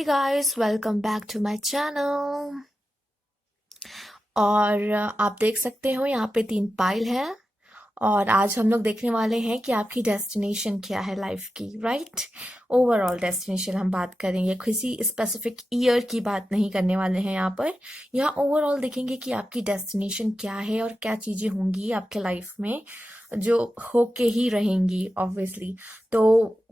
Hey guys, welcome back to my channel। और आप देख सकते हो यहाँ पे 3 पाइल हैं। और आज हम लोग देखने वाले हैं कि आपकी डेस्टिनेशन क्या है लाइफ की, राइट। ओवरऑल डेस्टिनेशन हम बात करेंगे, किसी स्पेसिफिक ईयर की बात नहीं करने वाले हैं यहाँ पर। यहाँ ओवरऑल देखेंगे कि आपकी डेस्टिनेशन क्या है और क्या चीज़ें होंगी आपके लाइफ में जो होके ही रहेंगी ऑब्वियसली। तो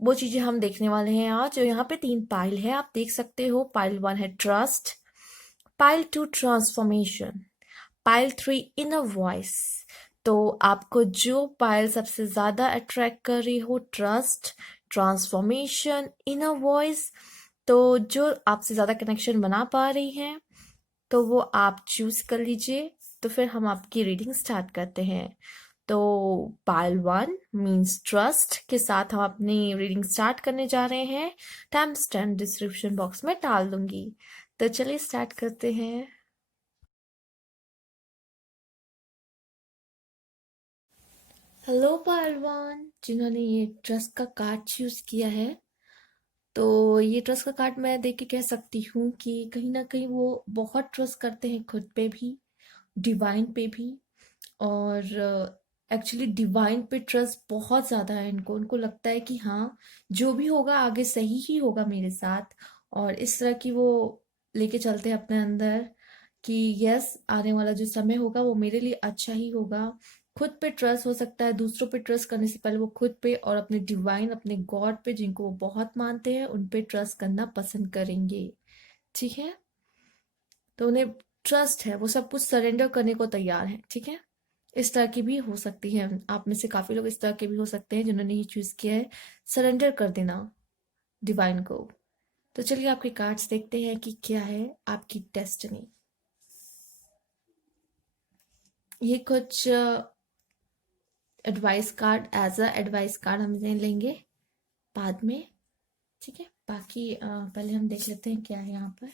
वो चीज़ें हम देखने वाले हैं आज। जो यहाँ पे 3 पाइल है आप देख सकते हो। पाइल 1 है trust, pile 2 transformation, pile 3 inner voice. तो आपको जो पाइल सबसे ज्यादा अट्रैक्ट कर रही हो, ट्रस्ट, ट्रांसफॉर्मेशन, इनर वॉइस, तो जो आपसे ज्यादा कनेक्शन बना पा रही हैं, तो वो आप चूज कर लीजिए। तो फिर हम आपकी रीडिंग स्टार्ट करते हैं। तो पाइल 1 मीन्स ट्रस्ट के साथ हम अपनी रीडिंग स्टार्ट करने जा रहे हैं। टाइम स्टैम्प डिस्क्रिप्शन बॉक्स में डाल दूंगी। तो चलिए स्टार्ट करते हैं। हेलो पालवान, जिन्होंने ये ट्रस्ट का कार्ड चूज किया है। तो ये ट्रस्ट का कार्ड मैं देख के कह सकती हूँ कि कहीं ना कहीं वो बहुत ट्रस्ट करते हैं खुद पे भी, डिवाइन पे भी। और एक्चुअली डिवाइन पे ट्रस्ट बहुत ज़्यादा है इनको। उनको लगता है कि हाँ, जो भी होगा आगे सही ही होगा मेरे साथ। और इस तरह की वो लेके चलते हैं अपने अंदर कि यस, आने वाला जो समय होगा वो मेरे लिए अच्छा ही होगा। खुद पे ट्रस्ट हो सकता है, दूसरों पे ट्रस्ट करने से पहले वो खुद पे और अपने डिवाइन, अपने गॉड पे, जिनको वो बहुत मानते हैं, उन पे ट्रस्ट करना पसंद करेंगे। ठीक है। तो उन्हें ट्रस्ट है, वो सब कुछ सरेंडर करने को तैयार है। ठीक है। इस तरह की भी हो सकती है। आप में से काफी लोग इस तरह के भी हो सकते हैं जिन्होंने ये चूज किया है, सरेंडर कर देना डिवाइन को। तो चलिए आपके कार्ड्स देखते हैं कि क्या है आपकी डेस्टिनी। ये कुछ advice card, as a advice card हम इन्हें लेंगे बाद में। ठीक है। बाकी पहले हम देख लेते हैं क्या है यहाँ पर।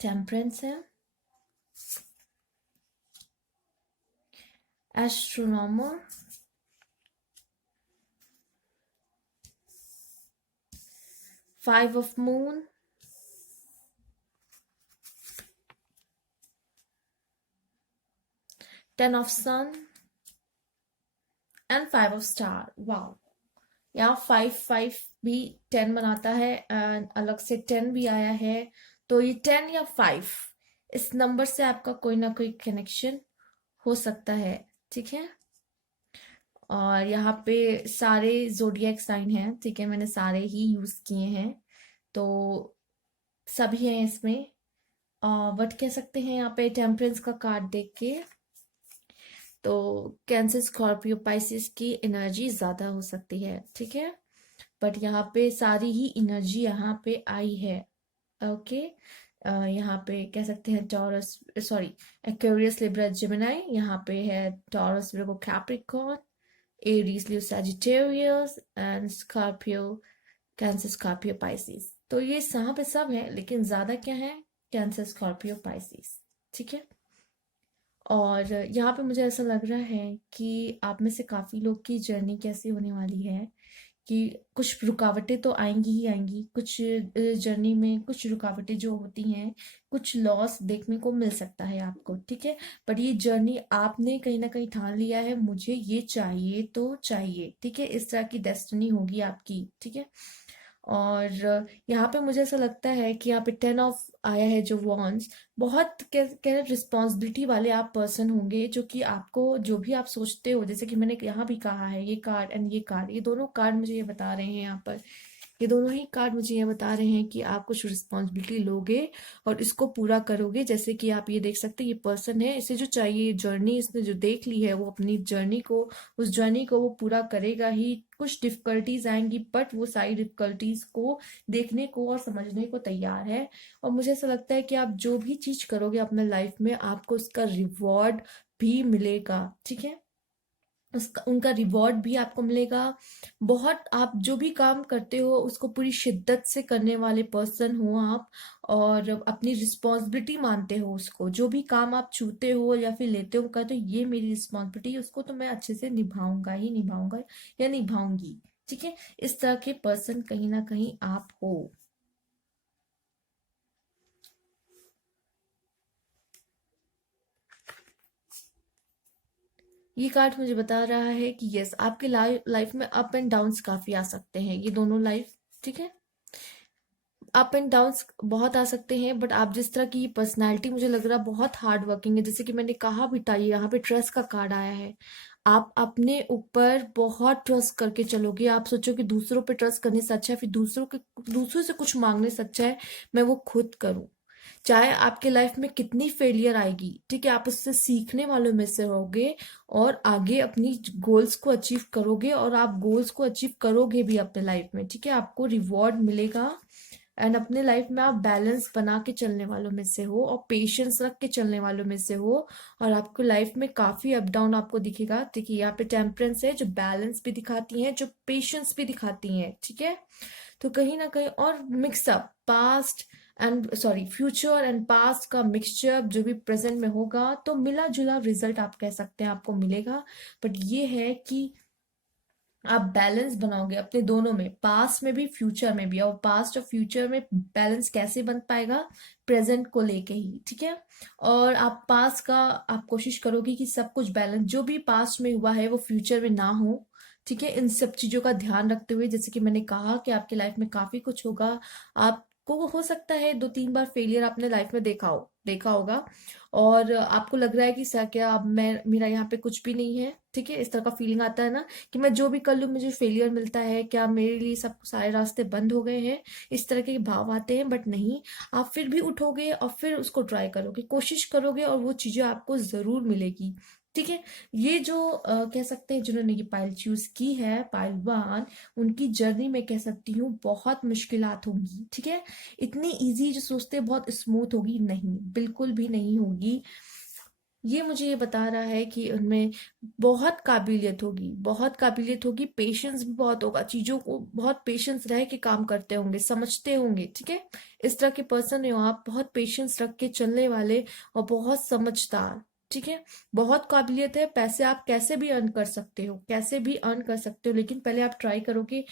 टेम्परेंस है, astronomer, 5 of moon, 10 of sun and 5 of star. Wow, यहाँ 5 5 भी 10 बनाता है एंड अलग से 10 भी आया है। तो ये 10 या 5, इस नंबर से आपका कोई ना कोई कनेक्शन हो सकता है। ठीक है। और यहाँ पे सारे जोडिएक साइन हैं। ठीक है, मैंने सारे ही यूज किए हैं, तो सभी हैं इसमें। बट कह सकते हैं यहाँ पे टेम्परेंस का कार्ड देख के, तो कैंसर, स्कॉर्पियो, पाइसिस की एनर्जी ज्यादा हो सकती है। ठीक है। बट यहाँ पे सारी ही एनर्जी यहाँ पे आई है। ओके। यहाँ पे कह सकते हैं taurus, sorry, Aquarius, Libra, Gemini. यहाँ पे है taurus, Virgo, Capricorn, Aries, Leo, Sagittarius and Scorpio, cancer, Scorpio, Pisces. तो ये यहाँ पे सब है, लेकिन ज्यादा क्या है, कैंसर, स्कॉर्पियो, पाइसिस। ठीक है। और यहाँ पे मुझे ऐसा लग रहा है कि आप में से काफी लोग की जर्नी कैसी होने वाली है कि कुछ रुकावटें तो आएंगी ही आएंगी। कुछ जर्नी में कुछ रुकावटें जो होती हैं, कुछ लॉस देखने को मिल सकता है आपको। ठीक है। पर ये जर्नी आपने कहीं ना कहीं ठान लिया है, मुझे ये चाहिए तो चाहिए। ठीक है। इस तरह की डेस्टिनी होगी आपकी। ठीक है। और यहाँ पे मुझे ऐसा लगता है कि यहाँ पे 10 ऑफ आया है जो वॉन्ड्स। बहुत कह रिस्पॉन्सिबिलिटी वाले आप पर्सन होंगे, जो कि आपको जो भी आप सोचते हो, जैसे कि मैंने यहाँ भी कहा है, ये कार्ड एंड ये कार्ड, ये दोनों कार्ड मुझे ये बता रहे हैं यहाँ पर। ये दोनों ही कार्ड मुझे ये बता रहे हैं कि आप कुछ रिस्पॉन्सिबिलिटी लोगे और इसको पूरा करोगे। जैसे कि आप ये देख सकते हैं, ये पर्सन है, इसे जो चाहिए जर्नी इसने जो देख ली है, वो अपनी जर्नी को, उस जर्नी को वो पूरा करेगा ही। कुछ डिफिकल्टीज आएंगी, बट वो सारी डिफिकल्टीज को देखने को और समझने को तैयार है। और मुझे ऐसा लगता है कि आप जो भी चीज करोगे अपने लाइफ में, आपको उसका रिवॉर्ड भी मिलेगा। ठीक है। उसका, उनका रिवॉर्ड भी आपको मिलेगा। बहुत, आप जो भी काम करते हो उसको पूरी शिद्दत से करने वाले पर्सन हो आप, और अपनी रिस्पॉन्सिबिलिटी मानते हो उसको। जो भी काम आप छूते हो या फिर लेते हो, कहते हो ये मेरी रिस्पॉन्सिबिलिटी है, उसको तो मैं अच्छे से निभाऊंगा ही निभाऊंगा या निभाऊंगी। ठीक है। इस तरह के पर्सन कहीं ना कहीं आप हो। ये कार्ड मुझे बता रहा है कि यस, आपके लाइफ में अप एंड डाउन्स काफी आ सकते हैं, ये दोनों लाइफ, ठीक है। अप एंड डाउन्स बहुत आ सकते हैं, बट आप जिस तरह की पर्सनालिटी मुझे लग रहा है बहुत हार्ड वर्किंग है, जैसे कि मैंने कहा भी था, ये यहाँ पे ट्रस्ट का कार्ड आया है। आप अपने ऊपर बहुत ट्रस्ट करके चलोगे, आप सोचो कि दूसरों पे ट्रस्ट करने से अच्छा है, फिर दूसरों से कुछ मांगने से अच्छा है मैं वो खुद करूं। चाहे आपके लाइफ में कितनी फेलियर आएगी, ठीक है, आप उससे सीखने वालों में से रहोगे और आगे अपनी गोल्स को अचीव करोगे, और आप गोल्स को अचीव करोगे भी अपने लाइफ में, ठीक है, आपको रिवॉर्ड मिलेगा। एंड अपने लाइफ में आप बैलेंस बना के चलने वालों में से हो, और पेशेंस रख के चलने वालों में से हो। और आपको लाइफ में काफी अप डाउन आपको दिखेगा। देखिए यहाँ पे टेम्परेंस है, जो बैलेंस भी दिखाती है, जो पेशेंस भी दिखाती है, ठीक है। तो कहीं ना कहीं और mixup past and sorry future and past का मिक्सचर जो भी प्रेजेंट में होगा, तो मिला जुला रिजल्ट आप कह सकते हैं आपको मिलेगा। बट ये है कि आप बैलेंस बनाओगे अपने दोनों में, पास्ट में भी फ्यूचर में भी। और पास्ट और फ्यूचर में बैलेंस कैसे बन पाएगा? प्रेजेंट को लेके ही, ठीक है। और आप पास्ट का आप कोशिश करोगे कि सब कुछ बैलेंस, जो भी पास्ट में हुआ है वो फ्यूचर में ना हो, ठीक है। इन सब चीजों का ध्यान रखते हुए, जैसे कि मैंने कहा कि आपके लाइफ में काफी कुछ होगा। आपको हो सकता है 2-3 बार फेलियर आपने लाइफ में देखा होगा, और आपको लग रहा है कि सर क्या अब मैं मेरा यहाँ पे कुछ भी नहीं है, ठीक है, इस तरह का फीलिंग आता है ना, कि मैं जो भी कर लूँ मुझे फेलियर मिलता है, क्या मेरे लिए सब सारे रास्ते बंद हो गए हैं, इस तरह के भाव आते हैं। बट नहीं, आप फिर भी उठोगे और फिर उसको ट्राई करोगे, कोशिश करोगे, और वो चीजें आपको जरूर मिलेगी, ठीक है। ये जो कह सकते हैं जिन्होंने ये पाइल चूज की है, पाइल 1, उनकी जर्नी में कह सकती हूँ बहुत मुश्किलात होंगी, ठीक है। इतनी इजी जो सोचते हैं बहुत स्मूथ होगी, नहीं, बिल्कुल भी नहीं होगी। ये मुझे ये बता रहा है कि उनमें बहुत काबिलियत होगी, पेशेंस भी बहुत होगा, चीजों को बहुत पेशेंस रह के काम करते होंगे, समझते होंगे, ठीक है। इस तरह के पर्सन हो आप, बहुत पेशेंस रख के चलने वाले और बहुत समझदार, ठीक है। बहुत काबिलियत है, पैसे आप कैसे भी अर्न कर सकते हो, कैसे भी अर्न कर सकते हो, लेकिन पहले आप ट्राई करोगे।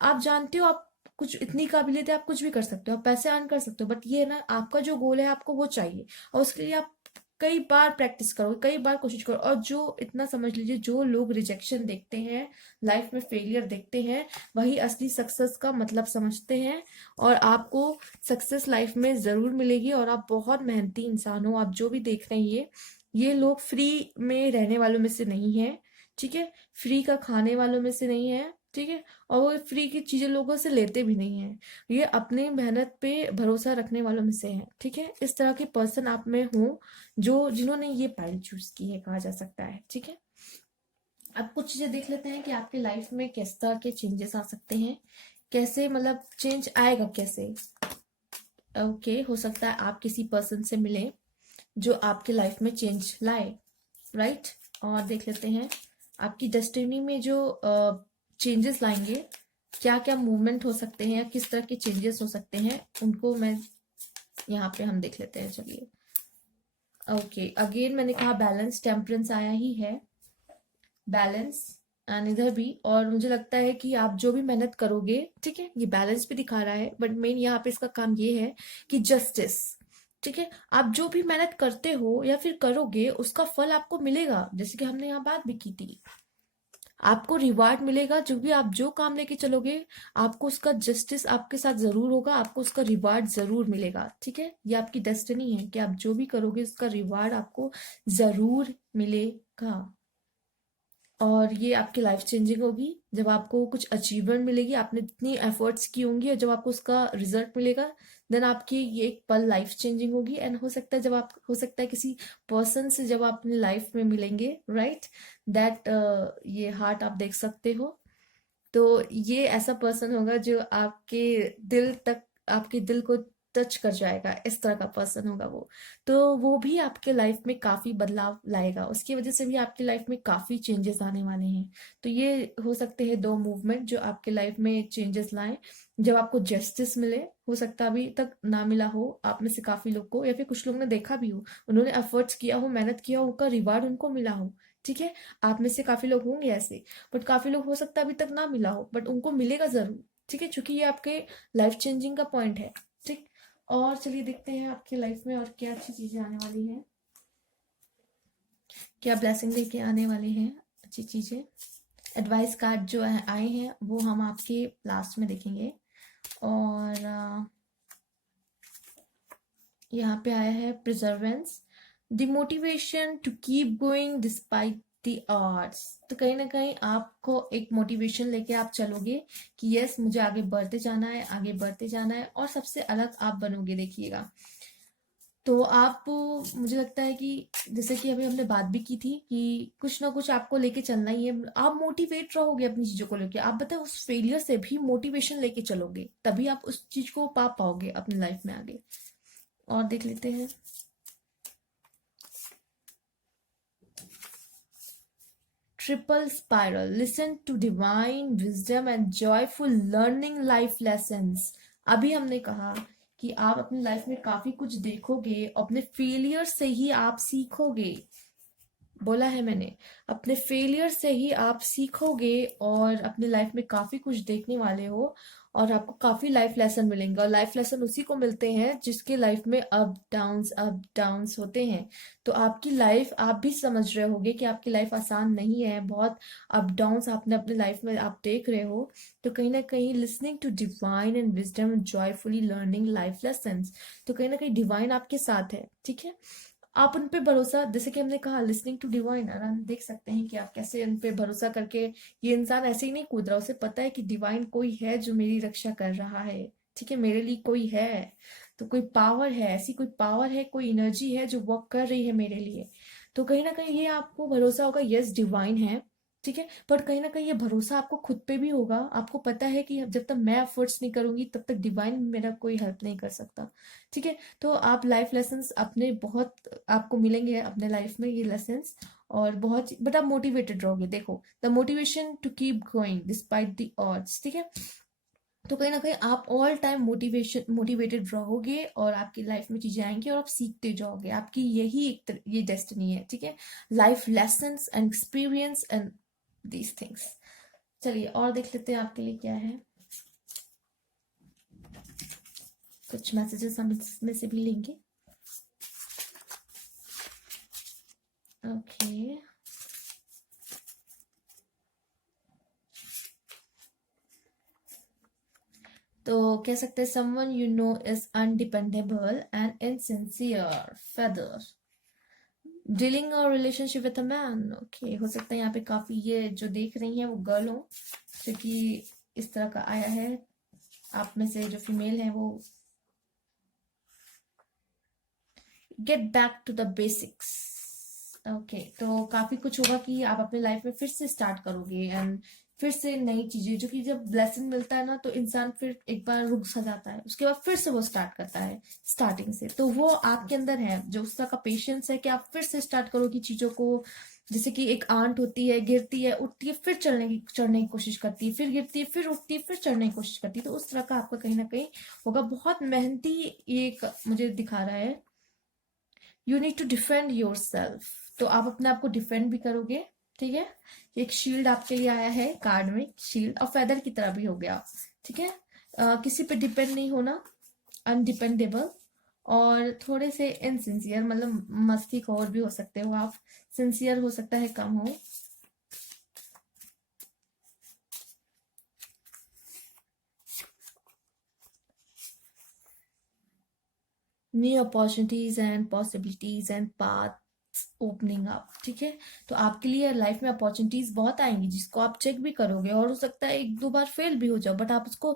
आप जानते हो आप कुछ इतनी काबिलियत है, आप कुछ भी कर सकते हो, आप पैसे अर्न कर सकते हो, बट ये है ना, आपका जो गोल है आपको वो चाहिए, और उसके लिए आप कई बार प्रैक्टिस करो, कई बार कोशिश करो। और जो इतना समझ लीजिए, जो लोग रिजेक्शन देखते हैं, लाइफ में फेलियर देखते हैं, वही असली सक्सेस का मतलब समझते हैं। और आपको सक्सेस लाइफ में जरूर मिलेगी, और आप बहुत मेहनती इंसान हो। आप जो भी देख रहे हैं, ये लोग फ्री में रहने वालों में से नहीं है, ठीक है, फ्री का खाने वालों में से नहीं है, ठीक है। और वो फ्री की चीजें लोगों से लेते भी नहीं है, ये अपने मेहनत पे भरोसा रखने वालों में से है, ठीक है। इस तरह के पर्सन आप में हो, जो जिन्होंने ये पाइल चूज की है, कहा जा सकता है, ठीक है। अब कुछ चीजें देख लेते हैं कि आपके लाइफ में किस तरह के चेंजेस आ सकते हैं, कैसे मतलब चेंज आएगा कैसे। ओके, हो सकता है आप किसी पर्सन से मिले जो आपके लाइफ में चेंज लाए, राइट। और देख लेते हैं आपकी डेस्टिनी में जो चेंजेस लाएंगे, क्या क्या मूवमेंट हो सकते हैं, या किस तरह के चेंजेस हो सकते हैं, उनको मैं यहाँ पे हम देख लेते हैं, चलिए। ओके, अगेन मैंने कहा बैलेंस, टेम्परेंस आया ही है, बैलेंस एंड इधर भी। और मुझे लगता है कि आप जो भी मेहनत करोगे, ठीक है, ये बैलेंस भी दिखा रहा है, बट मेन यहाँ पे इसका काम ये है कि जस्टिस, ठीक है। आप जो भी मेहनत करते हो या फिर करोगे, उसका फल आपको मिलेगा, जैसे कि हमने यहाँ बात भी की थी। आपको रिवार्ड मिलेगा, जो भी आप जो काम लेके चलोगे, आपको उसका जस्टिस आपके साथ जरूर होगा, आपको उसका रिवार्ड जरूर मिलेगा, ठीक है। ये आपकी डेस्टिनी है कि आप जो भी करोगे उसका रिवार्ड आपको जरूर मिलेगा। और ये आपकी लाइफ चेंजिंग होगी, जब आपको कुछ अचीवमेंट मिलेगी, आपने इतनी एफर्ट्स की होंगी, और जब आपको उसका रिजल्ट मिलेगा, देन आपकी ये एक पल लाइफ चेंजिंग होगी। एंड हो सकता है हो सकता है किसी पर्सन से जब आप अपनी लाइफ में मिलेंगे, राइट, दैट ये हार्ट आप देख सकते हो। तो ये ऐसा पर्सन होगा जो आपके दिल को टच कर जाएगा, इस तरह का पर्सन होगा वो। तो वो भी आपके लाइफ में काफी बदलाव लाएगा, उसकी वजह से भी आपकी लाइफ में काफी चेंजेस आने वाले हैं। तो ये हो सकते हैं 2 मूवमेंट जो आपके लाइफ में चेंजेस लाए। जब आपको जस्टिस मिले, हो सकता है अभी तक ना मिला हो आप में से काफी लोग को, या फिर कुछ लोग ने देखा भी हो, उन्होंने एफर्ट्स किया हो, मेहनत किया हो, उनका रिवार्ड उनको मिला हो, ठीक है। आप में से काफी लोग होंगे ऐसे, बट काफी लोग हो सकता है अभी तक ना मिला हो, बट उनको मिलेगा जरूर, ठीक है, क्योंकि ये आपके लाइफ चेंजिंग का पॉइंट है, ठीक। और चलिए देखते हैं आपके लाइफ में और क्या अच्छी चीजें आने वाली हैं। क्या ब्लेसिंग लेके आने वाले हैं, अच्छी चीजें। एडवाइस कार्ड जो आए हैं वो हम आपके लास्ट में देखेंगे। और यहाँ पे आया है perseverance, the motivation to keep going despite the odds. तो कहीं ना कहीं आपको एक मोटिवेशन लेके आप चलोगे कि यस मुझे आगे बढ़ते जाना है, आगे बढ़ते जाना है, और सबसे अलग आप बनोगे, देखिएगा। तो आप, मुझे लगता है कि जैसे कि अभी हमने बात भी की थी कि कुछ ना कुछ आपको लेके चलना ही है। आप मोटिवेट रहोगे अपनी चीजों को लेके, आप बताए उस फेलियर से भी मोटिवेशन लेके चलोगे, तभी आप उस चीज को पा पाओगे अपनी लाइफ में आगे। और देख लेते हैं। Triple spiral, listen to divine wisdom and joyful learning life lessons. अभी हमने कहा कि आप अपनी लाइफ में काफी कुछ देखोगे, अपने फेलियर से ही आप सीखोगे। बोला है मैंने, अपने फेलियर से ही आप सीखोगे और अपनी लाइफ में काफी कुछ देखने वाले हो, और आपको काफी लाइफ लेसन मिलेंगे। और लाइफ लेसन उसी को मिलते हैं जिसके लाइफ में अप डाउन्स होते हैं। तो आपकी लाइफ, आप भी समझ रहे होगे कि आपकी लाइफ आसान नहीं है, बहुत अप डाउन्स आपने अपने लाइफ में आप देख रहे हो। तो कहीं ना कहीं listening to divine and wisdom joyfully learning life lessons, तो कहीं ना कहीं डिवाइन आपके साथ है, ठीक है। आप उन पे भरोसा, जैसे कि हमने कहा लिसनिंग टू डिवाइन, और हम देख सकते हैं कि आप कैसे उन पे भरोसा करके, ये इंसान ऐसे ही नहीं कूद रहा, उसे पता है कि डिवाइन कोई है जो मेरी रक्षा कर रहा है, ठीक है, मेरे लिए कोई है। तो कोई पावर है, ऐसी कोई पावर है, कोई एनर्जी है जो वर्क कर रही है मेरे लिए। तो कहीं ना कहीं ये आपको भरोसा होगा, यस डिवाइन है, ठीक है। बट कहीं ना कहीं ये भरोसा आपको खुद पे भी होगा। आपको पता है कि जब तक मैं एफर्ट्स नहीं करूंगी तब तक डिवाइन मेरा कोई हेल्प नहीं कर सकता, ठीक है। तो आप लाइफ लेसन्स अपने बहुत आपको मिलेंगे अपने लाइफ में, ये लेसन्स, और बहुत, बट आप मोटिवेटेड रहोगे। देखो, the motivation to keep going despite the odds, ठीक है। तो कहीं ना कहीं आप ऑल टाइम मोटिवेटेड रहोगे, और आपकी लाइफ में चीजें आएंगी और आप सीखते जाओगे। आपकी यही ये डेस्टिनी है, ठीक है। Life lessons and experience and these things. चलिए और देख लेते हैं आपके लिए क्या है। कुछ मैसेजेस हम इसमें से भी लेंगे। ओके, तो कह सकते हैं someone you know is undependable and insincere further dealing और relationship with a man. Okay, हो सकता है यहाँ पे काफी ये जो देख रही हैं वो गर्ल हो, क्योंकि इस तरह का आया है। आप में से जो फीमेल है वो get back to the basics. Okay, तो काफी कुछ होगा कि आप अपने लाइफ में फिर से स्टार्ट करोगे, एंड फिर से नई चीजें, जो कि जब ब्लेसिंग मिलता है ना तो इंसान फिर एक बार रुक सा जाता है, उसके बाद फिर से वो स्टार्ट करता है स्टार्टिंग से। तो वो आपके अंदर है, जो उस तरह का पेशेंस है कि आप फिर से स्टार्ट करो की चीजों को। जैसे कि एक आंट होती है, गिरती है, उठती है, फिर चढ़ने की कोशिश करती है, फिर गिरती है, फिर उठती है, फिर चढ़ने की कोशिश करती है। तो उस तरह का आपका कहीं ना कहीं होगा। बहुत मेहनती ये एक मुझे दिखा रहा है। You need to defend yourself, तो आप अपने आप को डिफेंड भी करोगे, ठीक है। एक शील्ड आपके लिए आया है कार्ड में, शील्ड और फेदर की तरह भी हो गया, ठीक है। किसी पे डिपेंड नहीं होना, अनडिपेंडेबल, और थोड़े से इनसिंसियर, मतलब मस्तीखोर भी हो सकते हो आप, सिंसियर हो सकता है कम हो। New opportunities and possibilities and paths opening up, ठीक है। तो आपके लिए लाइफ में अपॉर्चुनिटीज बहुत आएंगी जिसको आप चेक भी करोगे, और हो सकता है एक दो बार फेल भी हो जाओ, बट आप उसको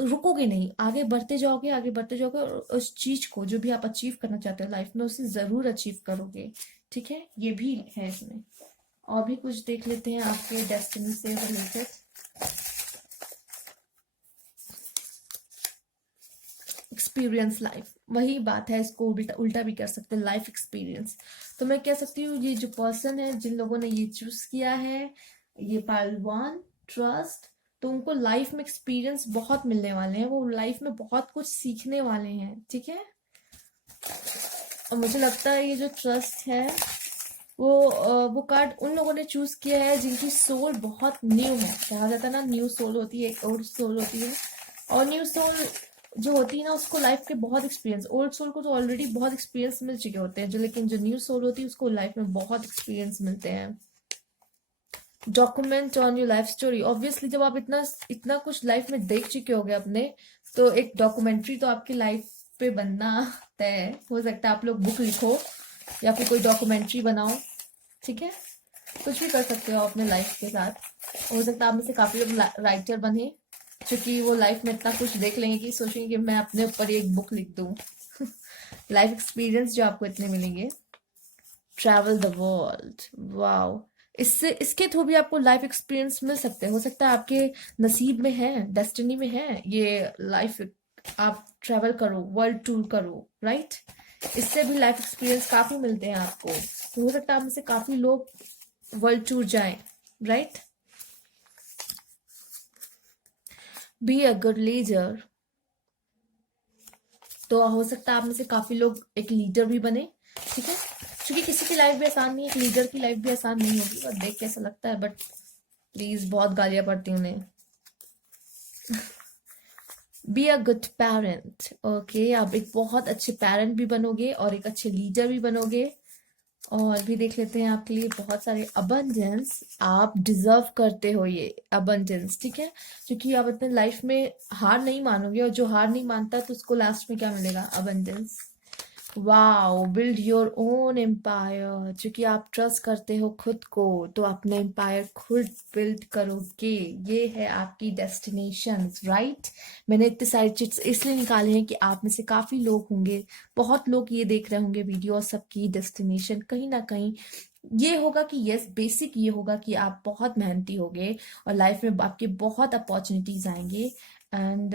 रुकोगे नहीं, आगे बढ़ते जाओगे, आगे बढ़ते जाओगे, और उस चीज को जो भी आप अचीव करना चाहते हो लाइफ में उसे जरूर अचीव करोगे, ठीक है। ये भी है इसमें। और भी कुछ देख लेते हैं आपके डेस्टिनी से रिलेटेड। एक्सपीरियंस लाइफ, वही बात है, इसको उल्टा उल्टा भी कर सकते हैं, लाइफ एक्सपीरियंस। तो मैं कह सकती हूँ ये जो पर्सन है, जिन लोगों ने ये चूज किया है, ये पाइलवान ट्रस्ट, तो उनको लाइफ में एक्सपीरियंस बहुत मिलने वाले हैं, वो लाइफ में बहुत कुछ सीखने वाले हैं, ठीक है। और मुझे लगता है ये जो ट्रस्ट है वो कार्ड उन लोगों ने चूज किया है जिनकी सोल बहुत न्यू है। कहा जाता है ना, न्यू सोल होती है, एक ओल्ड सोल होती है, और न्यू सोल जो होती है ना उसको लाइफ के बहुत एक्सपीरियंस, ओल्ड सोल को तो ऑलरेडी बहुत एक्सपीरियंस मिल चुके होते हैं, जो लेकिन जो न्यू सोल होती है उसको लाइफ में बहुत एक्सपीरियंस मिलते हैं। Document on your life story, obviously जब आप इतना इतना कुछ लाइफ में देख चुके होगे अपने, तो एक डॉक्यूमेंट्री तो आपकी लाइफ पे बनना तय है। हो सकता है आप लोग बुक लिखो या फिर कोई डॉक्यूमेंट्री बनाओ, ठीक है, कुछ भी कर सकते हो अपने लाइफ के साथ। हो सकता है आप में से काफी लोग राइटर बने, क्योंकि वो लाइफ में इतना कुछ देख लेंगे कि सोचेंगे कि मैं अपने ऊपर एक बुक लिख दूं। लाइफ एक्सपीरियंस जो आपको इतने मिलेंगे। ट्रैवल द वर्ल्ड, वाओ, इससे इसके थ्रू भी आपको लाइफ एक्सपीरियंस मिल सकते हैं। हो सकता है आपके नसीब में है, डेस्टिनी में है ये लाइफ, आप ट्रैवल करो, वर्ल्ड टूर करो, राइट। इससे भी लाइफ एक्सपीरियंस काफी मिलते हैं आपको। तो हो सकता है आप में से काफी लोग वर्ल्ड टूर जाएं, right. Be a good leader, तो हो सकता है आप में से काफी लोग एक लीडर भी बने, ठीक है, क्योंकि किसी की लाइफ भी आसान नहीं है, एक लीडर की लाइफ भी आसान नहीं होगी। और देख के ऐसा लगता है, बट प्लीज बहुत गालियां पड़ती हैं उन्हें। Be a good parent, okay, आप एक बहुत अच्छे पेरेंट भी बनोगे और एक अच्छे लीडर भी बनोगे। और भी देख लेते हैं आपके लिए बहुत सारे अबंडेंस, आप डिजर्व करते हो ये अबंडेंस, ठीक है, क्योंकि आप अपने लाइफ में हार नहीं मानोगे, और जो हार नहीं मानता तो उसको लास्ट में क्या मिलेगा, abundance. Wow, build your own empire, क्योंकि आप ट्रस्ट करते हो खुद को, तो अपना एम्पायर खुद बिल्ड करोगे। ये है आपकी डेस्टिनेशन, राइट। मैंने इतने सारे चिट्स इसलिए निकाले हैं कि आप में से काफी लोग होंगे, बहुत लोग ये देख रहे होंगे वीडियो, और सबकी डेस्टिनेशन कहीं ना कहीं ये होगा कि यस, बेसिक ये होगा कि आप बहुत मेहनती होगे और लाइफ में आपके बहुत अपॉर्चुनिटीज आएंगे। एंड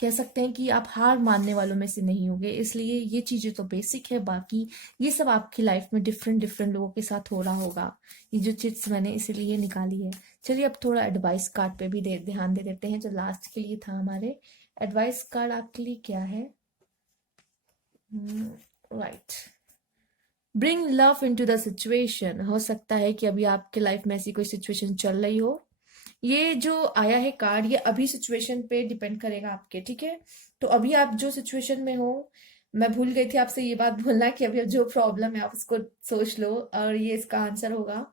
कह सकते हैं कि आप हार मानने वालों में से नहीं होगे, इसलिए ये चीजें तो बेसिक है। बाकी ये सब आपकी लाइफ में डिफरेंट डिफरेंट लोगों के साथ हो रहा होगा। ये जो चिट्स मैंने इसीलिए निकाली है। चलिए अब थोड़ा एडवाइस कार्ड पे भी ध्यान दे देते हैं, जो लास्ट के लिए था हमारे। एडवाइस कार्ड आपके लिए क्या है, right. Bring love into the situation, हो सकता है कि अभी आपके लाइफ में ऐसी कोई सिचुएशन चल रही हो। ये जो आया है कार्ड, ये अभी सिचुएशन पे डिपेंड करेगा आपके, ठीक है। तो अभी आप जो सिचुएशन में हो, मैं भूल गई थी आपसे ये बात बोलना कि अभी जो प्रॉब्लम है आप उसको सोच लो और ये इसका आंसर होगा।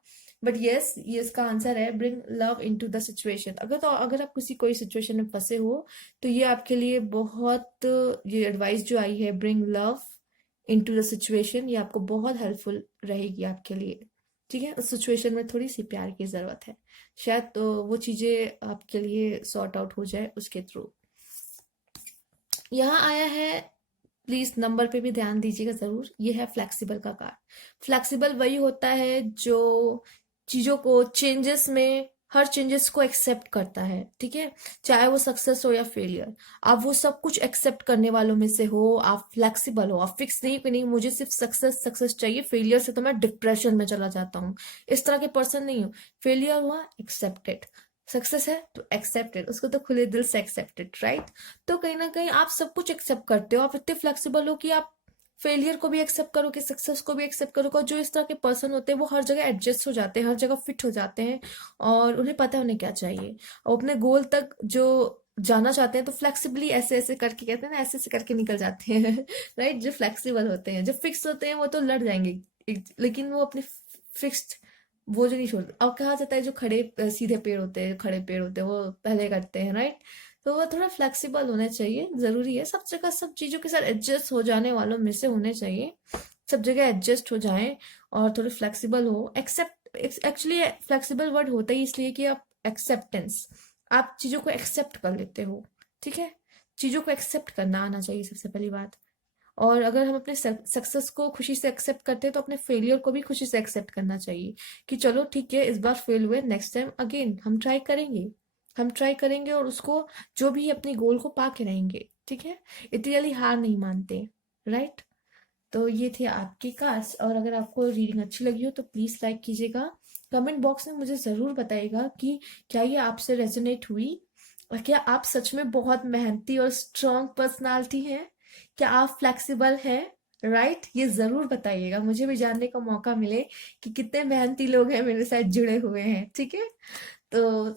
बट यस, ये इसका आंसर है, bring love into the situation. अगर आप किसी कोई सिचुएशन में फंसे हो, तो ये आपके लिए बहुत, ये एडवाइस जो आई है, bring love into the situation, ये आपको बहुत हेल्पफुल रहेगी आपके लिए, ठीक है। उस सिचुएशन में थोड़ी सी प्यार की जरूरत है, शायद तो वो चीजें आपके लिए सॉर्ट आउट हो जाए उसके थ्रू। यहाँ आया है, प्लीज नंबर पे भी ध्यान दीजिएगा जरूर, ये है फ्लेक्सिबल का कार्ड। फ्लेक्सिबल वही होता है जो चीजों को, चेंजेस में, हर चेंजेस को एक्सेप्ट करता है, ठीक है, चाहे वो सक्सेस हो या फेलियर। आप वो सब कुछ एक्सेप्ट करने वालों में से हो, आप फ्लेक्सिबल हो, आप फिक्स नहीं कि नहीं मुझे सिर्फ सक्सेस सक्सेस चाहिए, फेलियर से तो मैं डिप्रेशन में चला जाता हूँ, इस तरह के पर्सन नहीं हो। फेलियर हुआ, एक्सेप्टेड, सक्सेस है तो एक्सेप्टेड, उसको तो खुले दिल से एक्सेप्टेड, राइट। तो कहीं ना कहीं आप सब कुछ एक्सेप्ट करते हो, आप इतने फ्लेक्सिबल हो कि आप फेलियर को भी एक्सेप्ट करोगे, सक्सेस को भी एक्सेप्ट करोगे। और जो इस तरह के पर्सन होते हैं वो हर जगह एडजस्ट हो जाते हैं, हर जगह फिट हो जाते हैं, और उन्हें पता है उन्हें क्या चाहिए, और अपने गोल तक जो जाना चाहते हैं तो फ्लेक्सिबली ऐसे ऐसे करके, कहते हैं ना, ऐसे ऐसे करके निकल जाते हैं। राइट। जो फ्लेक्सिबल होते हैं, जो फिक्स होते हैं वो तो लड़ जाएंगे, लेकिन वो अपने फिक्स्ड, वो जो नहीं छोड़ते। अब कहा जाता है जो खड़े सीधे पेड़ होते हैं, खड़े पेड़ होते हैं, वो पहले करते हैं, राइट। तो वो थोड़ा फ्लेक्सिबल होना चाहिए, जरूरी है, सब जगह सब चीजों के साथ एडजस्ट हो जाने वालों में से होने चाहिए, सब जगह एडजस्ट हो जाएं और थोड़े फ्लेक्सिबल हो। एक्सेप्ट, एक्चुअली फ्लेक्सिबल वर्ड होता ही इसलिए कि आप एक्सेप्टेंस, आप चीजों को एक्सेप्ट कर लेते हो, ठीक है। चीजों को एक्सेप्ट करना आना चाहिए सबसे पहली बात। और अगर हम अपने सक्सेस को खुशी से एक्सेप्ट करते हैं, तो अपने फेलियर को भी खुशी से एक्सेप्ट करना चाहिए, कि चलो ठीक है, इस बार फेल हुए, नेक्स्ट टाइम अगेन हम ट्राई करेंगे, हम ट्राई करेंगे, और उसको जो भी अपने गोल को पा के रहेंगे, ठीक है। इतनी जल्दी हार नहीं मानते, राइट। तो ये थे आपके कार्ड्स, और अगर आपको रीडिंग अच्छी लगी हो तो प्लीज लाइक कीजिएगा, कमेंट बॉक्स में मुझे जरूर बताइएगा कि क्या ये आपसे रेजोनेट हुई, और क्या आप सच में बहुत मेहनती और स्ट्रांग पर्सनालिटी हैं, क्या आप फ्लेक्सिबल हैं, राइट। ये जरूर बताइएगा, मुझे भी जानने का मौका मिले कि कितने मेहनती लोग हैं मेरे साथ जुड़े हुए हैं, ठीक है। तो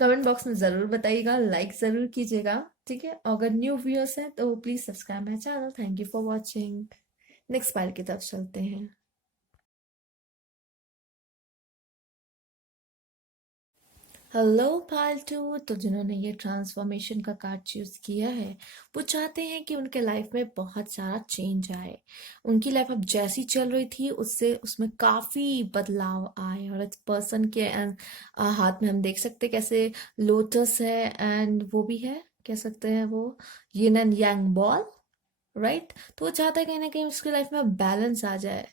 कमेंट बॉक्स में ज़रूर बताइएगा, लाइक ज़रूर कीजिएगा, ठीक है। और अगर न्यू व्यूअर्स हैं तो please subscribe my channel. Thank you for watching. Next pile की तरफ चलते हैं। हेलो पालतू। तो जिन्होंने ये ट्रांसफॉर्मेशन का कार्ड चूज किया है वो चाहते हैं कि उनके लाइफ में बहुत सारा चेंज आए। उनकी लाइफ अब जैसी चल रही थी उससे उसमें काफी बदलाव आए। और इस पर्सन के हाथ में हम देख सकते हैं कैसे लोटस है एंड वो भी है, कह सकते हैं वो yin and yang ball, right. तो वो चाहता है कहीं ना कहीं उसकी लाइफ में बैलेंस आ जाए,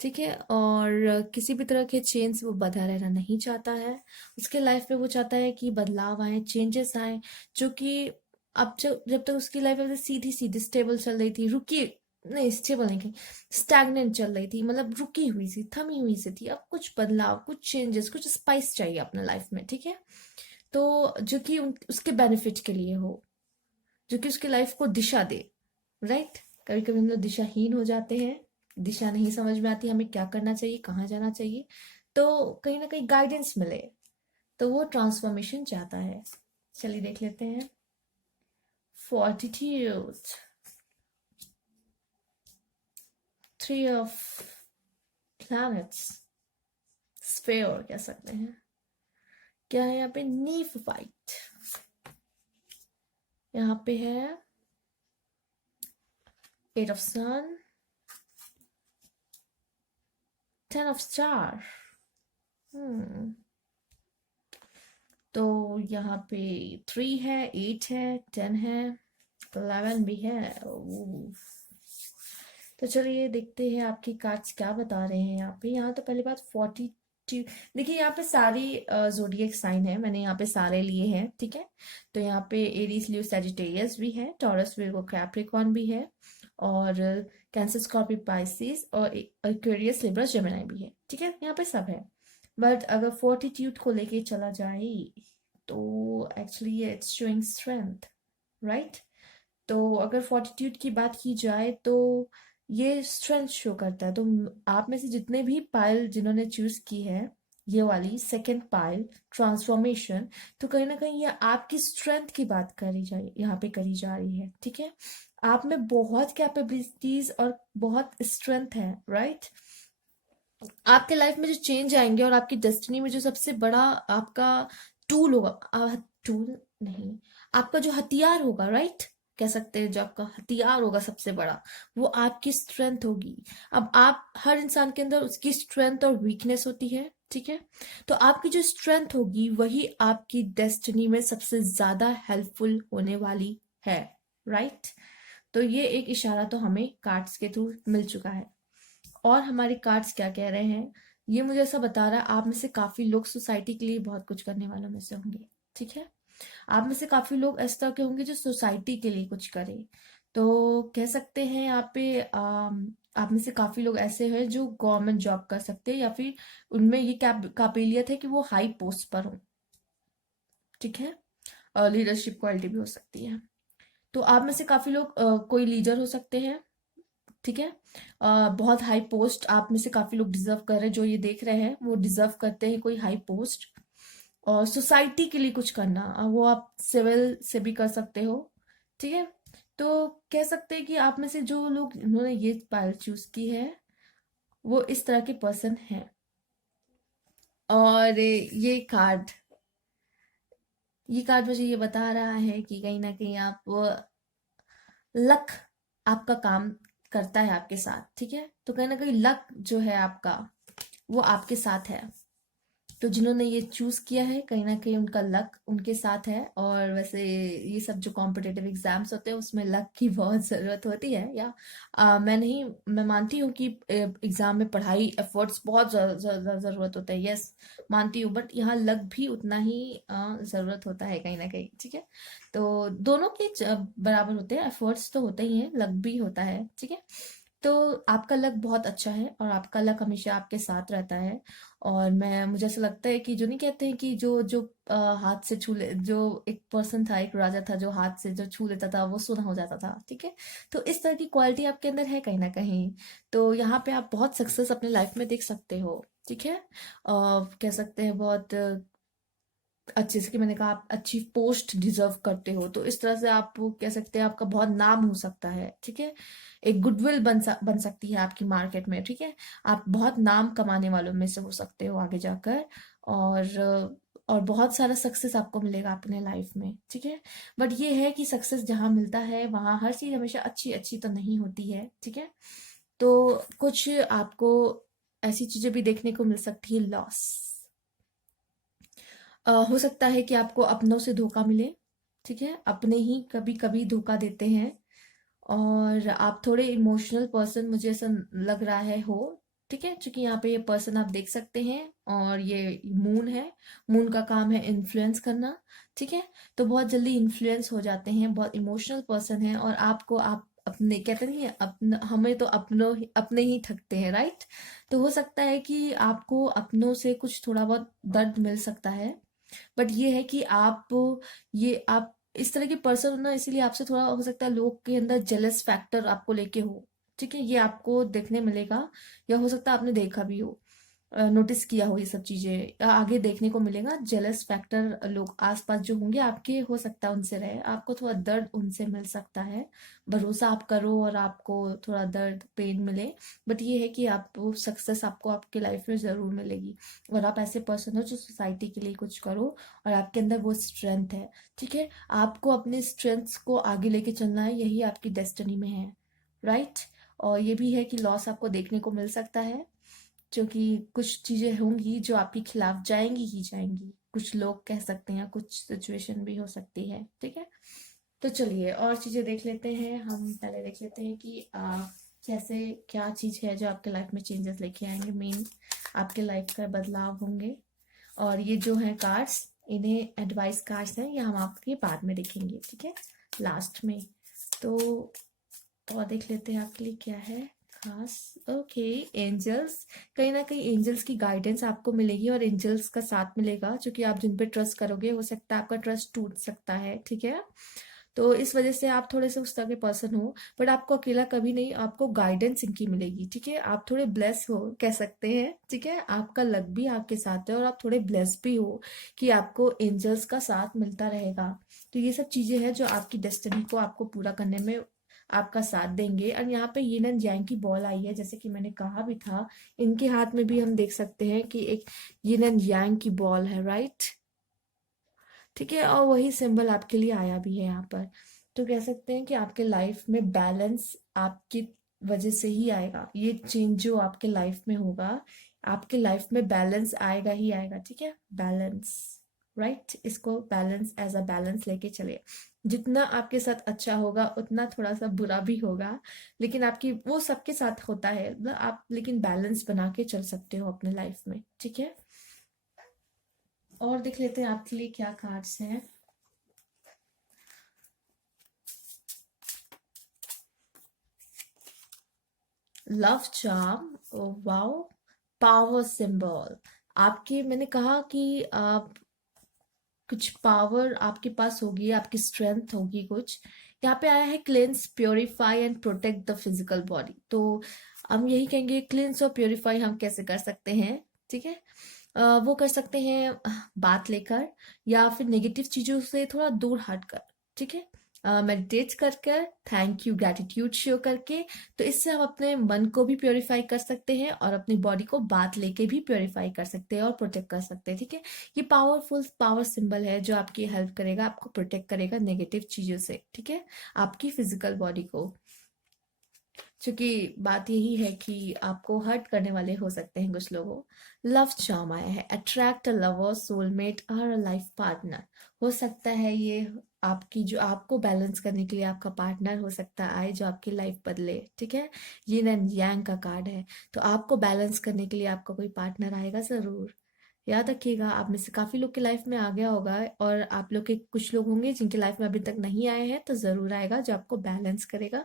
ठीक है। और किसी भी तरह के चेंज से वो बंधा रहना नहीं चाहता है। उसके लाइफ में वो चाहता है कि बदलाव आए, चेंजेस आए, जो कि अब जब तक उसकी लाइफ में सीधी सीधी स्टेबल चल रही थी, रुकी नहीं, स्टेबल नहीं कहीं, स्टैग्नेंट चल रही थी, मतलब रुकी हुई सी, थमी हुई सी थी। अब कुछ बदलाव, कुछ चेंजेस, कुछ स्पाइस चाहिए अपने लाइफ में, ठीक है। तो जो कि उसके बेनिफिट के लिए हो, जो कि उसकी लाइफ को दिशा दे, राइट। कभी कभी हम लोग दिशाहीन हो जाते हैं, दिशा नहीं समझ में आती हमें क्या करना चाहिए, कहाँ जाना चाहिए, तो कहीं ना कहीं गाइडेंस मिले। तो वो ट्रांसफॉर्मेशन चाहता है। चलिए देख लेते हैं। Fortitude, three of planets, sphere कह सकते हैं। क्या है यहाँ पे? Knife fight. यहाँ पे है eight of sun, 10 of star. तो यहाँ पे 3 है, 8 है, 10 है, 11 भी है। तो चलिए देखते हैं आपकी कार्ड्स क्या बता रहे हैं यहाँ पे। यहाँ तो पहली बात 42, देखिए यहाँ पे सारी जोडिएक साइन है, मैंने यहाँ पे सारे लिए हैं, ठीक है। तो यहाँ पे एरीज, लियो, सैजिटेरियस भी है, टॉरस, विर्गो, कैप्रिकॉर्न भी है, और कैंसर, स्कॉर्पियो, पाइसिस, और एक्वेरियस, लिब्रा, जेमिनी भी है, ठीक है। यहाँ पे सब है। बट अगर फोर्टिट्यूड को लेके चला जाए तो actually it's showing strength, right. तो अगर फोर्टिट्यूड की बात की जाए तो ये स्ट्रेंथ शो करता है। तो आप में से जितने भी पायल जिन्होंने चूज की है ये वाली सेकंड पायल ट्रांसफॉर्मेशन, तो कहीं ना कहीं ये आपकी स्ट्रेंथ की बात करी जाए, यहाँ पे करी जा रही है, ठीक है। आप में बहुत कैपेबिलिटीज और बहुत स्ट्रेंथ है, राइट। आपके लाइफ में जो चेंज आएंगे और आपकी डेस्टिनी में जो सबसे बड़ा आपका टूल होगा, टूल नहीं, आपका जो हथियार होगा, राइट, कह सकते हैं जो आपका हथियार होगा सबसे बड़ा, वो आपकी स्ट्रेंथ होगी। अब आप, हर इंसान के अंदर उसकी स्ट्रेंथ और वीकनेस होती है, ठीक है। तो आपकी जो स्ट्रेंथ होगी वही आपकी डेस्टिनी में सबसे ज्यादा हेल्पफुल होने वाली है, राइट। तो ये एक इशारा तो हमें कार्ड्स के थ्रू मिल चुका है। और हमारे कार्ड्स क्या कह रहे हैं, ये मुझे ऐसा बता रहा है आप में से काफी लोग सोसाइटी के लिए बहुत कुछ करने वालों में से होंगे, ठीक है। आप में से काफी लोग ऐसे तरह के होंगे जो सोसाइटी के लिए कुछ करें। तो कह सकते हैं यहाँ पे आप में से काफी लोग ऐसे हैं जो गवर्नमेंट जॉब कर सकते हैं, या फिर उनमें ये काबिलियत है कि वो हाई पोस्ट पर हो, ठीक है। लीडरशिप क्वालिटी भी हो सकती है। तो आप में से काफी लोग कोई लीडर हो सकते हैं, ठीक है। बहुत हाई पोस्ट आप में से काफी लोग डिजर्व कर रहे हैं, जो ये देख रहे हैं वो डिजर्व करते हैं कोई हाई पोस्ट। और सोसाइटी के लिए कुछ करना, वो आप सिविल से भी कर सकते हो, ठीक है। तो कह सकते हैं कि आप में से जो लोग इन्होंने ये पायल चूज की है वो इस तरह के पर्सन हैं। और ये कार्ड मुझे ये बता रहा है कि कहीं ना कहीं आप लक, आपका काम करता है आपके साथ, ठीक है। तो कहीं ना कहीं लक जो है आपका वो आपके साथ है। तो जिन्होंने ये चूज किया है कहीं ना कहीं उनका लक उनके साथ है। और वैसे ये सब जो कॉम्पिटिटिव एग्जाम्स होते हैं उसमें लक की बहुत ज़रूरत होती है, या मैं मानती हूँ कि एग्जाम में पढ़ाई एफर्ट्स बहुत ज़्यादा ज़रूरत होता है, यस मानती हूँ। बट यहाँ लक भी उतना ही ज़रूरत होता है कहीं ना कहीं, ठीक है। तो दोनों के बराबर होते हैं, एफर्ट्स तो होते ही हैं, लक भी होता है, ठीक है। तो आपका लक बहुत अच्छा है और आपका लक हमेशा आपके साथ रहता है। और मुझे ऐसा लगता है कि जो नहीं कहते हैं कि जो जो हाथ से छू ले, जो एक पर्सन था, एक राजा था जो हाथ से जो छू लेता था वो सोना हो जाता था, ठीक है। तो इस तरह की क्वालिटी आपके अंदर है कहीं ना कहीं। तो यहाँ पे आप बहुत सक्सेस अपने लाइफ में देख सकते हो, ठीक है। कह सकते हैं बहुत अच्छे से, कि मैंने कहा आप अच्छी पोस्ट डिजर्व करते हो, तो इस तरह से आप कह सकते हैं आपका बहुत नाम हो सकता है, ठीक है। एक गुडविल बन सकती है आपकी मार्केट में, ठीक है। आप बहुत नाम कमाने वालों में से हो सकते हो आगे जाकर, और और बहुत सारा सक्सेस आपको मिलेगा अपने लाइफ में, ठीक है। बट ये है कि सक्सेस जहाँ मिलता है वहाँ हर चीज हमेशा अच्छी अच्छी तो नहीं होती है, ठीक है। तो कुछ आपको ऐसी चीजें भी देखने को मिल सकती है, लॉस। हो सकता है कि आपको अपनों से धोखा मिले, ठीक है। अपने ही कभी कभी धोखा देते हैं, और आप थोड़े इमोशनल पर्सन मुझे ऐसा लग रहा है हो, ठीक है। क्योंकि यहाँ पे ये पर्सन आप देख सकते हैं, और ये मून है। मून का काम है इन्फ्लुएंस करना, ठीक है। तो बहुत जल्दी इन्फ्लुएंस हो जाते हैं, बहुत इमोशनल पर्सन है, और आपको आप अपने कहते नहीं है हमें तो अपने ही ठगते हैं, राइट। तो हो सकता है कि आपको अपनों से कुछ थोड़ा बहुत दर्द मिल सकता है। बट ये है कि आप इस तरह के पर्सन हो ना, इसीलिए आपसे थोड़ा हो सकता है लोग के अंदर जेलस फैक्टर आपको लेके हो, ठीक है। ये आपको देखने मिलेगा, या हो सकता है आपने देखा भी हो, नोटिस किया हो ये सब चीजें, या आगे देखने को मिलेगा। जेलस फैक्टर लोग आसपास जो होंगे आपके, हो सकता है उनसे रहे, आपको थोड़ा दर्द उनसे मिल सकता है। भरोसा आप करो और आपको थोड़ा दर्द पेन मिले, बट ये है कि आपको सक्सेस आपको आपके लाइफ में जरूर मिलेगी। और आप ऐसे पर्सन हो जो सोसाइटी के लिए कुछ करो, और आपके अंदर वो स्ट्रेंथ है, ठीक है। आपको अपने स्ट्रेंथ्स को आगे लेके चलना है, यही आपकी डेस्टिनी में है, राइट। और ये भी है कि लॉस आपको देखने को मिल सकता है, क्योंकि कुछ चीजें होंगी जो आपके खिलाफ जाएंगी ही जाएंगी, कुछ लोग कह सकते हैं, कुछ सिचुएशन भी हो सकती है, ठीक है। तो चलिए और चीजें देख लेते हैं। हम पहले देख लेते हैं कि कैसे क्या चीज है जो आपके लाइफ में चेंजेस लेके आएंगे, मेन आपके लाइफ का बदलाव होंगे। और ये जो है कार्ड्स, इन्हें एडवाइस कार्ड्स हैं, ये हम आपके बाद में देखेंगे, ठीक है, लास्ट में। तो और देख लेते हैं आपके लिए क्या है खास। Okay, angels. कहीं ना कहीं एंजल्स की गाइडेंस आपको मिलेगी, और एंजल्स का साथ मिलेगा, क्योंकि आप जिन पे ट्रस्ट करोगे हो सकता है आपका ट्रस्ट टूट सकता है, ठीक है। तो इस वजह से आप थोड़े से उस तरह के पर्सन हो, बट आपको अकेला कभी नहीं, आपको गाइडेंस इनकी मिलेगी, ठीक है। आप थोड़े ब्लेस हो कह सकते हैं, ठीक है। आपका लक भी आपके साथ है, और आप थोड़े ब्लेस भी हो कि आपको एंजल्स का साथ मिलता रहेगा। तो ये सब चीजें हैं जो आपकी डेस्टिनी को आपको पूरा करने में आपका साथ देंगे। और यहाँ पे यिन एंड yang की बॉल आई है, जैसे कि मैंने कहा भी था, इनके हाथ में भी हम देख सकते हैं कि एक यिन एंड yang की बॉल है, राइट, ठीक है। और वही सिंबल आपके लिए आया भी है यहाँ पर। तो कह सकते हैं कि आपके लाइफ में बैलेंस आपकी वजह से ही आएगा, ये चेंज जो आपके लाइफ में होगा, आपके लाइफ में बैलेंस आएगा ही आएगा, ठीक है। Balance, right. इसको बैलेंस एज अ बैलेंस लेके चले। जितना आपके साथ अच्छा होगा उतना थोड़ा सा बुरा भी होगा, लेकिन आपकी वो सबके साथ होता है, मतलब आप लेकिन बैलेंस बना के चल सकते हो अपने लाइफ में, ठीक है। और देख लेते हैं आपके लिए क्या कार्ड्स हैं। Love charm, wow. Power symbol, आपके मैंने कहा कि आप कुछ पावर आपके पास होगी, आपकी स्ट्रेंथ होगी कुछ। यहाँ पे आया है cleanse, purify and protect the physical body. तो हम यही कहेंगे, क्लेंस और प्योरीफाई हम कैसे कर सकते हैं, ठीक है। वो कर सकते हैं बात लेकर, या फिर नेगेटिव चीजों से थोड़ा दूर हटकर, ठीक है। मेडिटेट कर कर, थैंक यू ग्रेटिट्यूड शो करके। तो इससे हम अपने मन को भी प्योरीफाई कर सकते हैं, और अपनी बॉडी को बात लेके भी प्योरीफाई कर सकते हैं और प्रोटेक्ट कर सकते हैं, ठीक है। ये पावरफुल पावर सिंबल है जो आपकी हेल्प करेगा, आपको प्रोटेक्ट करेगा नेगेटिव चीजों से, ठीक है, आपकी फिजिकल बॉडी को। क्योंकि बात यही है कि आपको हर्ट करने वाले हो सकते हैं कुछ लोगों। लव चार्म आया है, अट्रैक्ट अ लवर, सोलमेट और लाइफ पार्टनर। हो सकता है ये आपकी जो आपको बैलेंस करने के लिए आपका पार्टनर हो सकता है आए, जो आपकी लाइफ बदले, ठीक है। यिन एंड yang का कार्ड है, तो आपको बैलेंस करने के लिए आपका कोई पार्टनर आएगा जरूर। याद रखिएगा, आप में से काफी लोग के लाइफ में आ गया होगा, और आप लोग के कुछ लोग होंगे जिनके लाइफ में अभी तक नहीं आए हैं, तो जरूर आएगा जो आपको बैलेंस करेगा,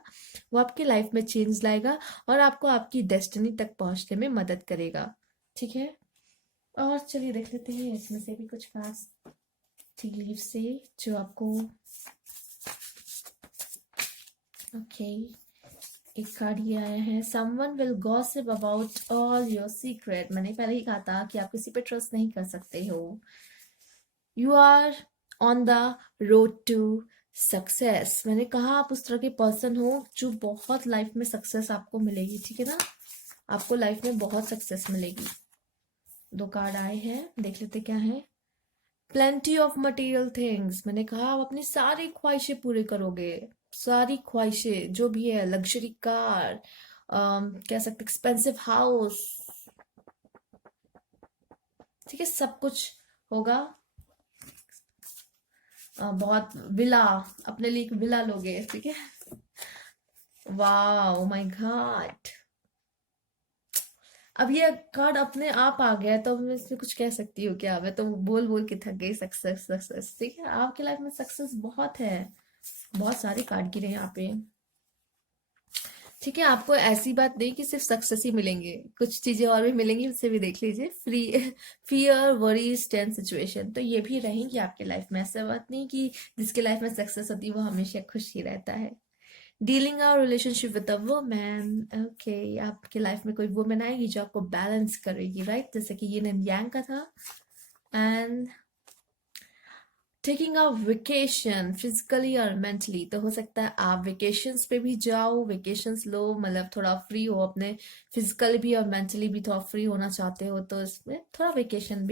वो आपकी लाइफ में चेंज लाएगा, और आपको आपकी डेस्टिनी तक पहुंचने में मदद करेगा, ठीक है। और चलिए देख लेते हैं इसमें से भी कुछ खास टी लीफ से जो आपको। ओके, एक कार्ड ये आया है, someone will gossip about all your secret. मैंने पहले ही कहा था कि आप किसी पे ट्रस्ट नहीं कर सकते हो, you are on the road to success. मैंने कहा आप उस तरह के पर्सन हो जो बहुत लाइफ में सक्सेस आपको मिलेगी, ठीक है ना, आपको लाइफ में बहुत सक्सेस मिलेगी। दो कार्ड आए हैं, देख लेते क्या है। प्लेंटी ऑफ मटेरियल थिंग्स, मैंने कहा आप अपनी सारी ख्वाहिशें पूरे करोगे, सारी ख्वाहिशें जो भी है, लग्जरी कार, कह सकते एक्सपेंसिव हाउस, ठीक है, सब कुछ होगा। बहुत विला, अपने लिए एक विला लोगे, ठीक है। वाह, माय गॉड, अब ये कार्ड अपने आप आ गया है, तो अब मैं इसमें कुछ कह सकती हूँ क्या? मैं तो बोल बोल के थक गई। सक्सेस सक्सेस, ठीक है, आपकी लाइफ में सक्सेस बहुत है, बहुत सारे कार्ड गिरे हैं यहाँ पे, ठीक है। आपको ऐसी बात नहीं कि सिर्फ सक्सेस ही मिलेंगे, कुछ चीजें और भी मिलेंगी, उससे भी देख लीजिए। Free fear, worries, tense situation, तो ये भी रहेंगी आपकी लाइफ में। ऐसा बात नहीं कि जिसके लाइफ में सक्सेस होती है वो हमेशा खुश ही रहता है। Dealing our relationship with a woman, okay, आपकी लाइफ में कोई वुमन आएगी जो आपको बैलेंस करेगी, राइट, जैसे कि ये यांग का था। And taking a vacation physically और मेंटली, तो हो सकता है आप वेकेशंस पे भी जाओ, वेकेशंस लो, मतलब थोड़ा फ्री हो, अपने फिजिकली भी और मेंटली भी थोड़ा फ्री होना चाहते हो, तो इसमें थोड़ा वेकेशन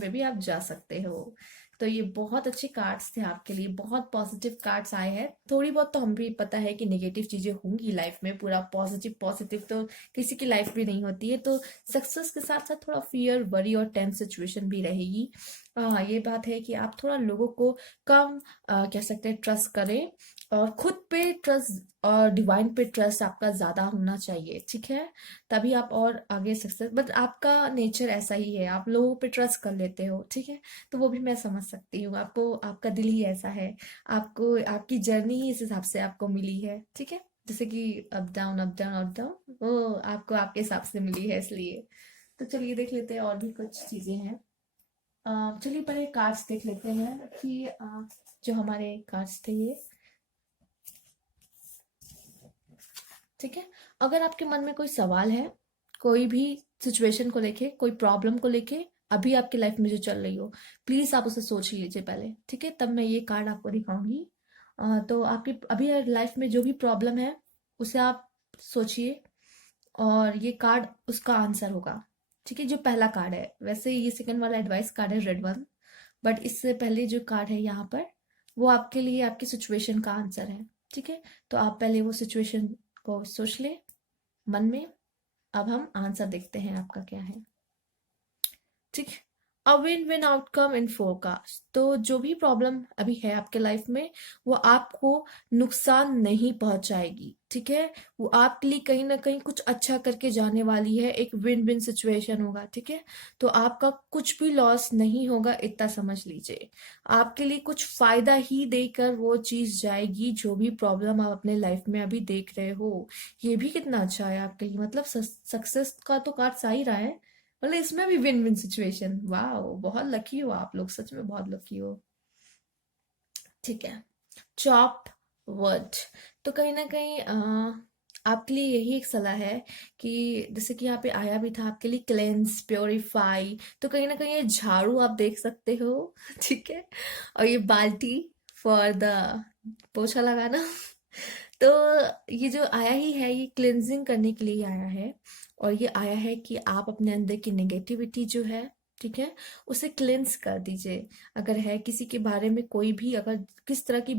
पे भी आप जा सकते हो। तो ये बहुत अच्छे कार्ड्स थे आपके लिए, बहुत पॉजिटिव कार्ड्स आए हैं। थोड़ी बहुत तो हम भी पता है कि नेगेटिव चीजें होंगी लाइफ में, पूरा पॉजिटिव पॉजिटिव तो किसी की लाइफ भी नहीं होती है, तो सक्सेस के साथ साथ थोड़ा फियर, वरी और टेंस सिचुएशन भी रहेगी। ये बात है कि आप थोड़ा लोगों को कम कह सकते हैं ट्रस्ट करें, और खुद पे ट्रस्ट और डिवाइन पे ट्रस्ट आपका ज्यादा होना चाहिए, ठीक है, तभी आप और आगे सक्सेस। बट आपका नेचर ऐसा ही है, आप लोगों पे ट्रस्ट कर लेते हो, ठीक है, तो वो भी मैं समझ सकती हूँ, आपको आपका दिल ही ऐसा है, आपको आपकी जर्नी ही इस हिसाब से आपको मिली है, ठीक है, जैसे कि up down up down up down, वो आपको आपके हिसाब से मिली है, इसलिए। तो चलिए देख लेते हैं और भी कुछ चीजें हैं। चलिए पहले कार्ड्स देख लेते हैं कि जो हमारे कार्ड्स थे ये, ठीक है। अगर आपके मन में कोई सवाल है, कोई भी सिचुएशन को लेके, कोई प्रॉब्लम को लेके, अभी आपकी लाइफ में जो चल रही हो, प्लीज आप उसे सोच लीजिए पहले, ठीक है, तब मैं ये कार्ड आपको दिखाऊंगी। तो आपकी अभी लाइफ में जो भी प्रॉब्लम है उसे आप सोचिए, और ये कार्ड उसका आंसर होगा, ठीक है। जो पहला कार्ड है, वैसे ये सेकंड वाला एडवाइस कार्ड है, रेड वन, बट इससे पहले जो कार्ड है यहाँ पर, वो आपके लिए आपकी सिचुएशन का आंसर है, ठीक है। तो आप पहले वो सिचुएशन को सोच ले मन में, अब हम आंसर देखते हैं आपका क्या है, ठीक है। A win win outcome in forecast, तो जो भी प्रॉब्लम अभी है आपके लाइफ में, वो आपको नुकसान नहीं पहुंचाएगी, ठीक है, वो आपके लिए कहीं ना कहीं कुछ अच्छा करके जाने वाली है, एक विन विन सिचुएशन होगा, ठीक है। तो आपका कुछ भी लॉस नहीं होगा, इतना समझ लीजिए, आपके लिए कुछ फायदा ही देकर वो चीज जाएगी, जो भी प्रॉब्लम आप अपने लाइफ में अभी देख रहे हो। ये भी कितना अच्छा है आपके लिए, मतलब सक्सेस का तो कार्ड सा ही रहा है, मतलब इसमें भी विन विन सिचुएशन। वाह, बहुत लकी हो आप लोग, सच में बहुत लकी हो, ठीक है। चॉप वर्ड, तो कहीं ना कहीं आपके लिए यही एक सलाह है कि जैसे कि यहाँ पे आया भी था आपके लिए, क्लेंस, प्योरीफाई, तो कहीं ना कहीं ये झाड़ू आप देख सकते हो, ठीक है, और ये बाल्टी फॉर द पोछा लगाना। तो ये जो आया ही है, ये क्लिनजिंग करने के लिए आया है, और ये आया है कि आप अपने अंदर की नेगेटिविटी जो है, ठीक है, उसे क्लिनस कर दीजिए। अगर है किसी के बारे में कोई भी, अगर किस तरह की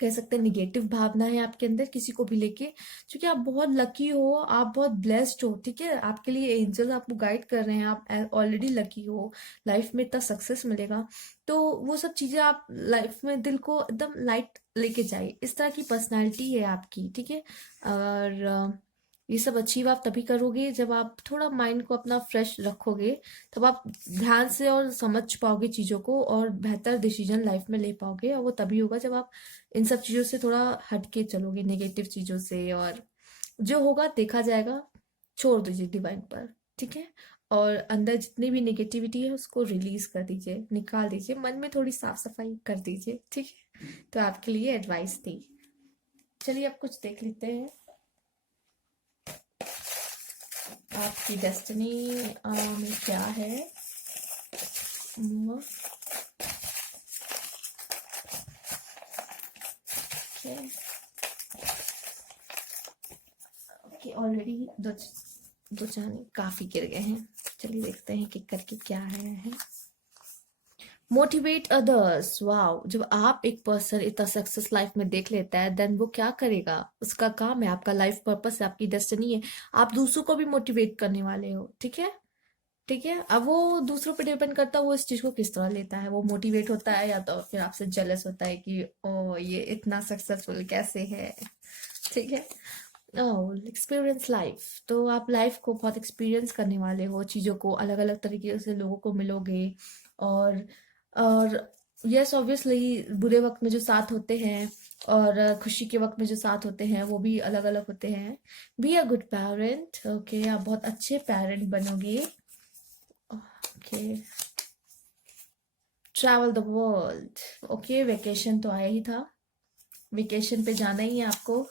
कह सकते हैं निगेटिव भावना है आपके अंदर किसी को भी लेके, क्योंकि आप बहुत लकी हो, आप बहुत ब्लेस्ड हो, ठीक है, आपके लिए एंजल्स आपको गाइड कर रहे हैं, आप ऑलरेडी लकी हो, लाइफ में इतना सक्सेस मिलेगा। तो वो सब चीजें आप लाइफ में दिल को एकदम लाइट लेके जाइए, इस तरह की पर्सनालिटी है आपकी, ठीक है। और ये सब अचीव आप तभी करोगे जब आप थोड़ा माइंड को अपना फ्रेश रखोगे, तब आप ध्यान से और समझ पाओगे चीजों को, और बेहतर डिसीजन लाइफ में ले पाओगे, और वो तभी होगा जब आप इन सब चीजों से थोड़ा हटके चलोगे, नेगेटिव चीजों से, और जो होगा देखा जाएगा, छोड़ दीजिए डिवाइन पर, ठीक है। और अंदर जितनी भी नेगेटिविटी है उसको रिलीज कर दीजिए, निकाल दीजिए, मन में थोड़ी साफ सफाई कर दीजिए, ठीक है। तो आपके लिए एडवाइस थी। चलिए अब कुछ देख लेते हैं आपकी डेस्टिनी में क्या है। more. Okay. Okay, ऑलरेडी दो चांद काफी गिर गए हैं। चलिए देखते हैं कि करके क्या आया है। Motivate others. वाओ, जब आप एक पर्सन इतना सक्सेस लाइफ में देख लेता है, देन वो क्या करेगा? उसका काम है, आपका लाइफ पर्पस है, आपकी डेस्टिनी है। आप दूसरों को भी मोटिवेट करने वाले हो, ठीक है? ठीक है, अब वो दूसरों पे डिपेंड करता है वो इस चीज को किस तरह लेता है। वो मोटिवेट होता है या तो फिर आपसे जेलस होता है कि ओ ये इतना सक्सेसफुल कैसे है। ठीक है। ओह, एक्सपीरियंस लाइफ। तो आप लाइफ को बहुत एक्सपीरियंस करने वाले हो, चीज़ों को अलग अलग तरीके से लोगों को मिलोगे। और और यस ऑब्वियसली बुरे वक्त में जो साथ होते हैं और खुशी के वक्त में जो साथ होते हैं वो भी अलग अलग होते हैं। Be a good parent. Okay, आप बहुत अच्छे पेरेंट बनोगे। Okay, travel the world. Okay, vacation तो आया ही था, वेकेशन पे जाना ही है आपको।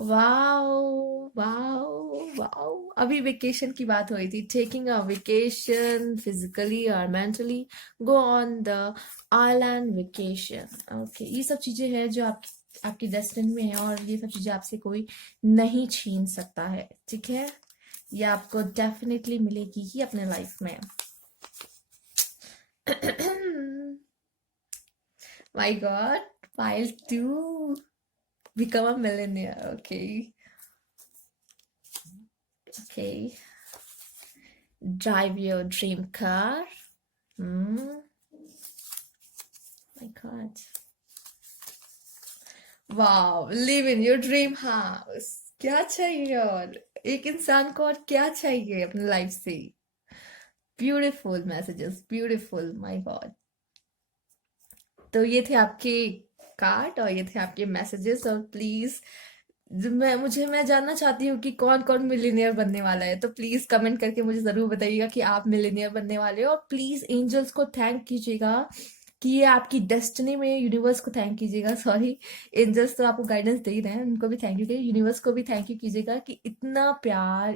वाओ वाओ वाओ, अभी वेकेशन की बात हो रही थी। टेकिंग अ वेकेशन फिजिकली और mentally, go on the island vacation. Okay, ये सब चीजें हैं जो आपकी डेस्टिनी में है और ये सब चीजें आपसे कोई नहीं छीन सकता है। ठीक है, ये आपको डेफिनेटली मिलेगी ही अपने लाइफ में। My God, file 2, become a millionaire. Okay, okay, drive your dream car. My God. वाह, live in your dream house. क्या चाहिए और एक इंसान को और क्या चाहिए अपनी लाइफ से? Beautiful messages, beautiful, my God. तो ये थे आपके कार्ड और ये थे आपके मैसेजेस। और प्लीज मैं जानना चाहती हूँ कि कौन कौन मिलीनियर बनने वाला है। तो प्लीज कमेंट करके मुझे जरूर बताइएगा कि आप मिलीनियर बनने वाले हो। और प्लीज एंजल्स को थैंक कीजिएगा कि ये आपकी डेस्टिनी में, यूनिवर्स को थैंक कीजिएगा। सॉरी, एंजल्स तो आपको गाइडेंस दे ही रहे हैं, उनको भी थैंक यू कीजिए। यूनिवर्स को भी थैंक यू कीजिएगा कि इतना प्यार,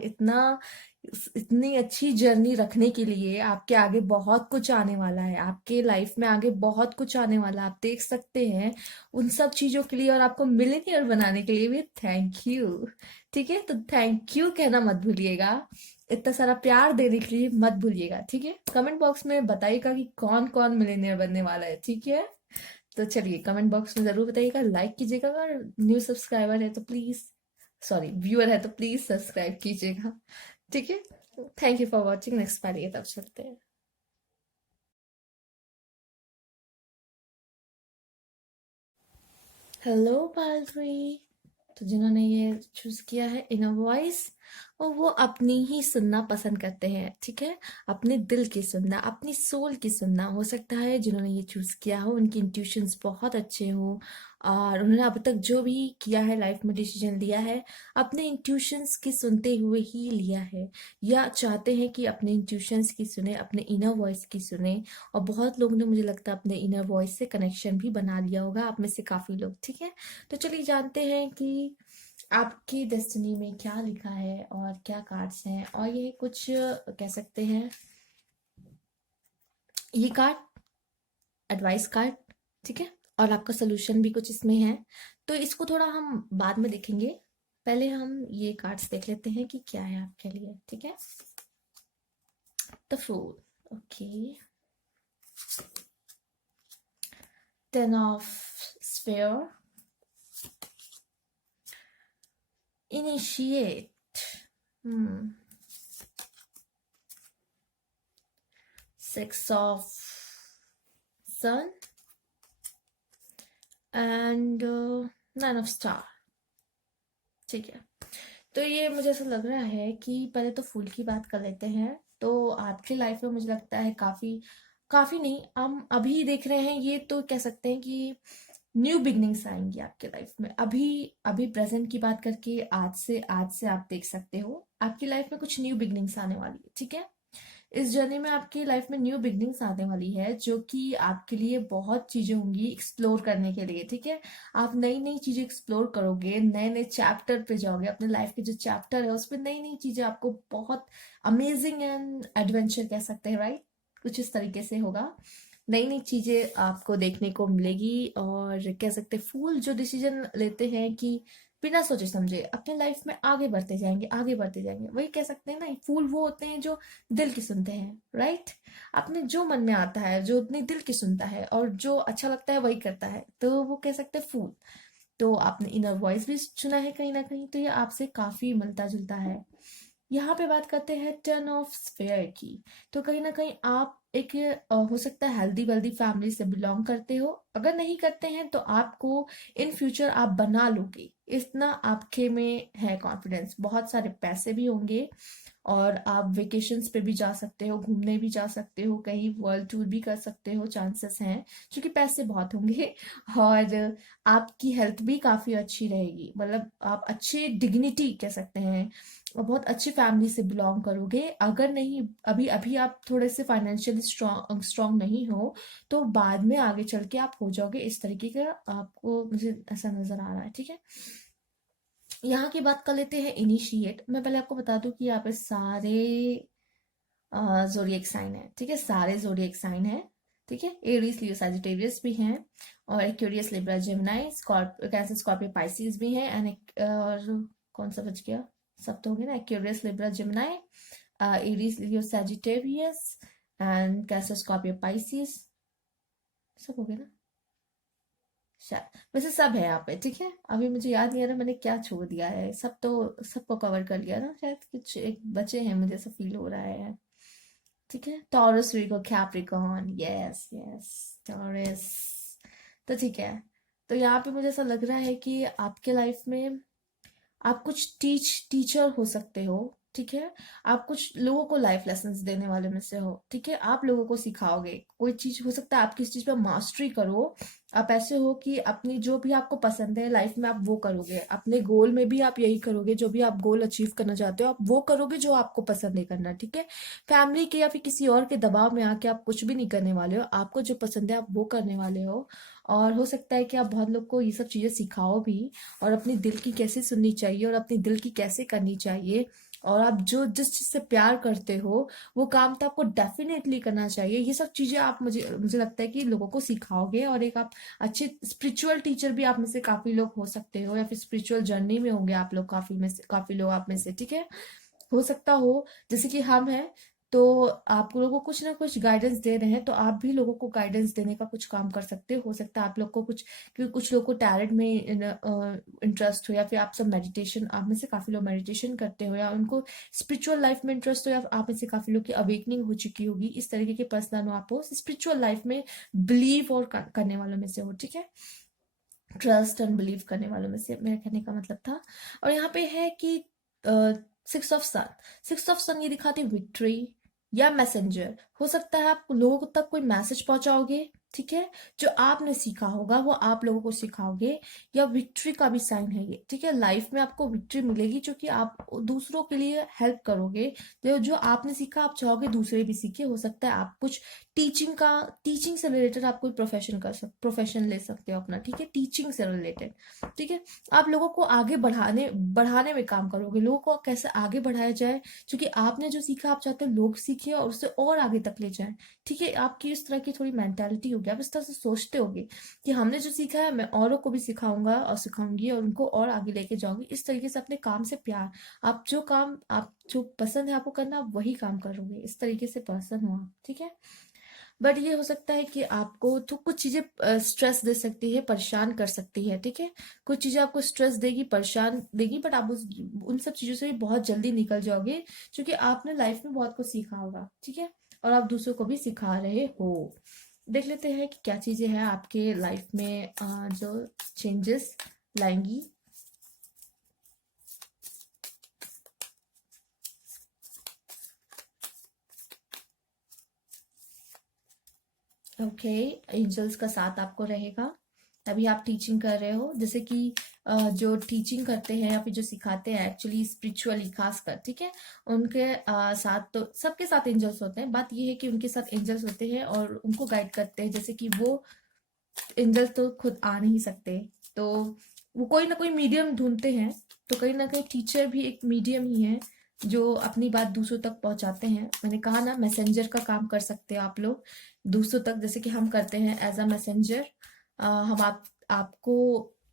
इतनी अच्छी जर्नी रखने के लिए। आपके आगे बहुत कुछ आने वाला है, आपके लाइफ में आगे बहुत कुछ आने वाला है, आप देख सकते हैं। उन सब चीजों के लिए और आपको मिलेनियर बनाने के लिए भी थैंक यू। ठीक है, तो थैंक यू कहना मत भूलिएगा, इतना सारा प्यार देने के लिए मत भूलिएगा। ठीक है, कमेंट बॉक्स में बताइएगा कि कौन कौन मिलेनियर बनने वाला है। ठीक है, तो चलिए कमेंट बॉक्स में जरूर बताइएगा, लाइक कीजिएगा। अगर न्यू सब्सक्राइबर है तो प्लीज, सॉरी व्यूअर है तो प्लीज सब्सक्राइब कीजिएगा। ठीक है, thank you for watching. Next part ये तब चलते हैं। हेलो पालतुई। तो जिन्होंने ये चूज किया है इनर वॉइस, और वो अपनी ही सुनना पसंद करते हैं। ठीक है, अपने दिल की सुनना, अपनी सोल की सुनना। हो सकता है जिन्होंने ये चूज किया हो उनकी इंट्यूशंस बहुत अच्छे हो और उन्होंने अब तक जो भी किया है लाइफ में, डिसीजन लिया है, अपने इंट्यूशंस की सुनते हुए ही लिया है, या चाहते हैं कि अपने इंट्यूशंस की सुने, अपने इनर वॉइस की सुने। और बहुत लोगों ने, मुझे लगता है, अपने इनर वॉइस से कनेक्शन भी बना लिया होगा, आप में से काफी लोग। ठीक है, तो चलिए जानते हैं कि आपकी डेस्टिनी में क्या लिखा है और क्या कार्ड्स हैं। और ये कुछ कह सकते हैं, ये कार्ड एडवाइस कार्ड। ठीक है, और आपका सोल्यूशन भी कुछ इसमें है, तो इसको थोड़ा हम बाद में देखेंगे। पहले हम ये कार्ड्स देख लेते हैं कि क्या है आपके लिए। ठीक है, the fool. Okay, 10 of sphere, initiate, 6 of sun and 9 of star। ठीक है, तो ये मुझे ऐसा लग रहा है कि पहले तो फूल की बात कर लेते हैं। तो आपकी लाइफ में मुझे लगता है काफी, काफी नहीं, हम अभी देख रहे हैं, ये तो कह सकते हैं कि न्यू बिगनिंग्स आएंगी आपके लाइफ में। अभी अभी प्रेजेंट की बात करके आज से आप देख सकते हो आपकी लाइफ में कुछ न्यू बिगनिंग्स आने वाली है। ठीक है, इस जर्नी में आपकी लाइफ में न्यू बिगनिंग्स आने वाली है, जो कि आपके लिए बहुत चीजें होंगी एक्सप्लोर करने के लिए। ठीक है, आप नई नई चीजें एक्सप्लोर करोगे, नए नए चैप्टर पे जाओगे, अपने लाइफ के जो चैप्टर है उसमें नई नई चीजें आपको बहुत अमेजिंग एंड एडवेंचर कह सकते हैं, राइट? कुछ इस तरीके से होगा। नई नई चीजें आपको देखने को मिलेगी, और कह सकते हैं फूल जो डिसीजन लेते हैं कि बिना सोचे समझे अपने लाइफ में आगे बढ़ते जाएंगे, आगे बढ़ते जाएंगे, वही कह सकते हैं ना, फूल वो होते हैं जो दिल की सुनते हैं, राइट। अपने जो मन में आता है, जो अपने दिल की सुनता है और जो अच्छा लगता है वही करता है, तो वो कह सकते हैं फूल। तो आपने इनर वॉइस भी चुना है कहीं ना कहीं, तो ये आपसे काफी मिलता जुलता है। यहाँ पे बात करते हैं टर्न ऑफ स्फेयर की। तो कहीं ना कहीं आप एक हो सकता है हेल्दी वेल्दी फैमिली से बिलोंग करते हो, अगर नहीं करते हैं तो आपको इन फ्यूचर आप बना लोगे, इतना आपके में है कॉन्फिडेंस। बहुत सारे पैसे भी होंगे, और आप वेकेशंस पे भी जा सकते हो, घूमने भी जा सकते हो, कहीं वर्ल्ड टूर भी कर सकते हो, चांसेस हैं, क्योंकि पैसे बहुत होंगे। और आपकी हेल्थ भी काफी अच्छी रहेगी, मतलब आप अच्छे डिग्निटी कह सकते हैं, और बहुत अच्छी फैमिली से बिलोंग करोगे। अगर नहीं, अभी अभी आप थोड़े से फाइनेंशियली स्ट्रांग स्ट्रांग नहीं हो, तो बाद में आगे चल के आप हो जाओगे इस तरीके का, आपको मुझे ऐसा नजर आ रहा है, ठीक है। यहाँ की बात कर लेते हैं इनिशिएट। मैं पहले आपको बता दूं कि यहाँ पे सारे जोडिएक साइन है, ठीक है, सारे जोडिएक साइन है, ठीक है। एरीज, लियो, सजिटेरियस भी हैं, और Aquarius, Libra, Gemini, cancer, Scorpio, Pisces भी हैं, एंड और कौन सा बच गया, सब तो हो गया ना, Aquarius, Libra, Gemini, Aries, Leo, Sagittarius, and cancer, Scorpio, Pisces, सब हो गया ना शायद। वैसे सब है यहाँ पे, ठीक है। अभी मुझे याद नहीं आ रहा मैंने क्या छोड़ दिया है, सब तो सबको कवर कर लिया ना, शायद कुछ एक बचे हैं, मुझे ऐसा फील हो रहा है, ठीक है। Taurus, Virgo, Capricorn, yes yes, Taurus. तो ठीक है, तो यहाँ पे मुझे ऐसा लग रहा है कि आपके लाइफ में आप कुछ टीचर हो सकते हो, ठीक है। आप कुछ लोगों को लाइफ लेसन्स देने वाले में से हो, ठीक है। आप लोगों को सिखाओगे कोई चीज, हो सकता है आप किस चीज पे मास्टरी करो। आप ऐसे हो कि अपनी जो भी आपको पसंद है लाइफ में आप वो करोगे, अपने गोल में भी आप यही करोगे, जो भी आप गोल अचीव करना चाहते हो आप वो करोगे जो आपको पसंद नहीं करना, ठीक है। फैमिली के या फिर किसी और के दबाव में आके आप कुछ भी नहीं करने वाले हो, आपको जो पसंद है आप वो करने वाले हो। और हो सकता है कि आप बहुत लोग को ये सब चीजें सिखाओ भी, और अपनी दिल की कैसे सुननी चाहिए और अपनी दिल की कैसे करनी चाहिए, और आप जो जिस चीज से प्यार करते हो वो काम तो आपको डेफिनेटली करना चाहिए। ये सब चीजें आप मुझे मुझे लगता है कि लोगों को सिखाओगे, और एक आप अच्छे स्पिरिचुअल टीचर भी आप में से काफी लोग हो सकते हो, या फिर स्पिरिचुअल जर्नी में होंगे आप लोग, काफी लोग आप में से, ठीक है। हो सकता हो जैसे कि हम हैं, तो आप लोगों को कुछ ना कुछ गाइडेंस दे रहे हैं, तो आप भी लोगों को गाइडेंस देने का कुछ काम कर सकते हो सकता है आप लोग को कुछ, क्योंकि कुछ लोगों को टैलेंट में इंटरेस्ट हो, या फिर आप सब मेडिटेशन, आप में से काफी लोग मेडिटेशन करते हो, या उनको स्पिरिचुअल लाइफ में इंटरेस्ट हो, या आप में से काफी लोग की अवेकनिंग हो चुकी होगी, इस तरीके के पर्सन हो आप, हो स्पिरिचुअल लाइफ में बिलीव और करने वालों में से हो, ठीक है। ट्रस्ट एंड बिलीव करने वालों में से मेरा कहने का मतलब था। और यहाँ पे है कि six of sun, six of sun ये दिखाती है विक्ट्री या मैसेंजर। हो सकता है आप लोगों तक कोई मैसेज पहुंचाओगे, ठीक है, जो आपने सीखा होगा वो आप लोगों को सिखाओगे, या विक्ट्री का भी साइन है ये, ठीक है। लाइफ में आपको विक्ट्री मिलेगी जो कि आप दूसरों के लिए हेल्प करोगे, तो जो आपने सीखा आप चाहोगे दूसरे भी सीखे। हो सकता है आप कुछ टीचिंग से रिलेटेड आप कोई प्रोफेशन ले सकते हो अपना, ठीक है, टीचिंग से रिलेटेड, ठीक है। आप लोगों को आगे बढ़ाने बढ़ाने में काम करोगे, लोगों को कैसे आगे बढ़ाया जाए, क्योंकि आपने जो सीखा आप चाहते हो लोग सीखे और उससे और आगे तक ले जाए, ठीक है। आपकी इस तरह की थोड़ी मेंटालिटी होगी, आप इस तरह से सोचते होगे कि हमने जो सीखा है मैं औरों को भी सिखाऊंगा और सिखाऊंगी और उनको और आगे लेके जाऊंगी, इस तरीके से अपने काम से प्यार, आप जो पसंद है आपको करना, आप वही काम करोगे, इस तरीके से पर्सन हो आप, ठीक है। बट ये हो सकता है कि आपको तो कुछ चीजें स्ट्रेस दे सकती है, परेशान कर सकती है, ठीक है। कुछ चीजें आपको स्ट्रेस देगी, परेशान देगी, बट आप उन सब चीजों से भी बहुत जल्दी निकल जाओगे, क्योंकि आपने लाइफ में बहुत कुछ सीखा होगा, ठीक है, और आप दूसरों को भी सिखा रहे हो। देख लेते हैं कि क्या चीजें हैं आपके लाइफ में जो चेंजेस लाएंगी। ओके, एंजल्स का साथ आपको रहेगा, तभी आप टीचिंग कर रहे हो, जैसे कि जो टीचिंग करते हैं या फिर जो सिखाते हैं एक्चुअली स्पिरिचुअली खासकर, ठीक है, उनके साथ तो सबके साथ एंजल्स होते हैं, बात ये है कि उनके साथ एंजल्स होते हैं और उनको गाइड करते हैं, जैसे कि वो एंजल्स तो खुद आ नहीं सकते, तो वो कोई ना कोई मीडियम ढूंढते हैं, तो कहीं ना कहीं टीचर भी एक मीडियम ही है, जो अपनी बात दूसरों तक पहुंचाते हैं। मैंने कहा ना, मैसेंजर का काम कर सकते हो आप लोग दूसरों तक, जैसे कि हम करते हैं एज अ मैसेंजर। हम आपको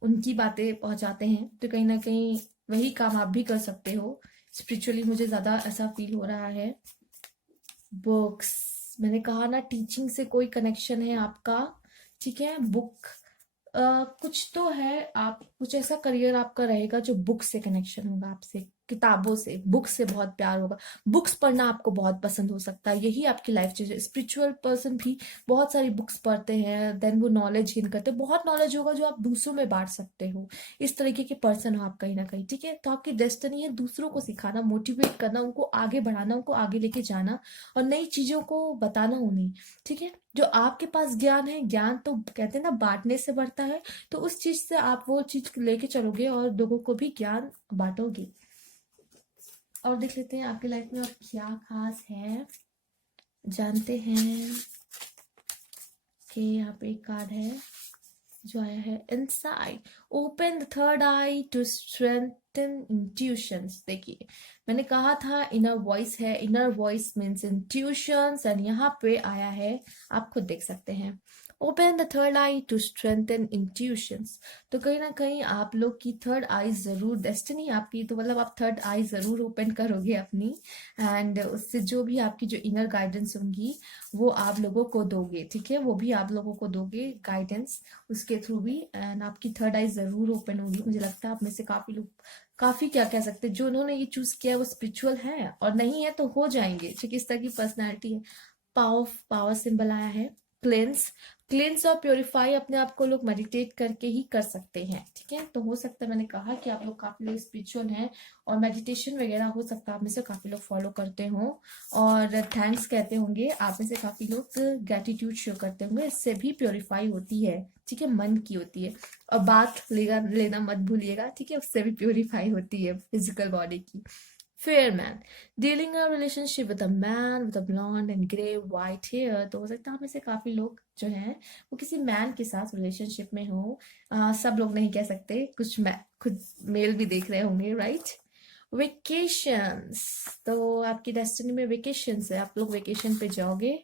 उनकी बातें पहुंचाते हैं, तो कहीं ना कहीं वही काम आप भी कर सकते हो। स्पिरिचुअली मुझे ज्यादा ऐसा फील हो रहा है। बुक्स, मैंने कहा ना, टीचिंग से कोई कनेक्शन है आपका, ठीक है। बुक कुछ तो है, आप कुछ ऐसा करियर आपका रहेगा जो बुक से कनेक्शन होगा, आपसे किताबों से, बुक से बहुत प्यार होगा। बुक्स पढ़ना आपको बहुत पसंद हो सकता है, यही आपकी लाइफ चेंज। स्पिरिचुअल पर्सन भी बहुत सारी बुक्स पढ़ते हैं, देन वो नॉलेज गेन करते हैं, बहुत नॉलेज होगा जो आप दूसरों में बांट सकते हो। इस तरीके के पर्सन हो आप कहीं ना कहीं, ठीक है। तो आपकी डेस्टिनी है दूसरों को सिखाना, मोटिवेट करना, उनको आगे बढ़ाना, उनको आगे लेके जाना और नई चीजों को बताना उन्हें, ठीक है। जो आपके पास ज्ञान है, ज्ञान तो कहते हैं ना बांटने से बढ़ता है, तो उस चीज से आप वो चीज लेके चलोगे और लोगों को भी ज्ञान बांटोगे। और देख लेते हैं आपकी लाइफ में और क्या खास है, जानते हैं कि यहाँ पे एक कार्ड है जो आया है, inside open the third eye to strengthen intuitions. देखिए, मैंने कहा था इनर वॉइस है, inner voice means intuitions, and यहाँ पे आया है, आप खुद देख सकते हैं, open the third eye to strengthen intuitions. तो कहीं ना कहीं आप लोग की थर्ड आई जरूर, डेस्टिनी आपकी, तो मतलब आप थर्ड आई जरूर ओपन करोगे अपनी, एंड उससे जो भी आपकी जो इनर गाइडेंस होंगी वो आप लोगों को दोगे, ठीक है। वो भी आप लोगों को दोगे गाइडेंस उसके थ्रू भी, एंड आपकी थर्ड आई जरूर ओपन होगी। मुझे लगता है आप में से काफी लोग, काफी क्या कह सकते हैं, जो उन्होंने ये चूज किया है वो स्पिरिचुअल है, और नहीं है तो हो जाएंगे, ठीक है। इस तरह की पर्सनैलिटी है। पावर, पावर सिंबल आया है, क्लेंस। क्लेंस और प्योरीफाई अपने आप को लोग मेडिटेट करके ही कर सकते हैं, ठीक है। तो हो सकता है, मैंने कहा कि आप लोग काफी लोग स्पिरिचुअल हैं और मेडिटेशन वगैरह हो सकता है आप में से काफी लोग फॉलो करते हो, और थैंक्स कहते होंगे, आप में से काफी लोग ग्रेटिट्यूड शो करते होंगे, इससे भी प्योरीफाई होती है, ठीक है, मन की होती है। और बात लेना मत भूलिएगा, ठीक है, उससे भी प्योरीफाई होती है फिजिकल बॉडी की। Fair man, dealing a relationship with a man with a blonde and grey white hair. तो हो सकता है हमें से काफी लोग जो हैं वो किसी मैन के साथ रिलेशनशिप में हो। सब लोग नहीं कह सकते, कुछ खुद मेल भी देख रहे होंगे, राइट। वेकेशंस, तो आपकी डेस्टिनी में वेकेशंस है, आप लोग वेकेशन पे जाओगे,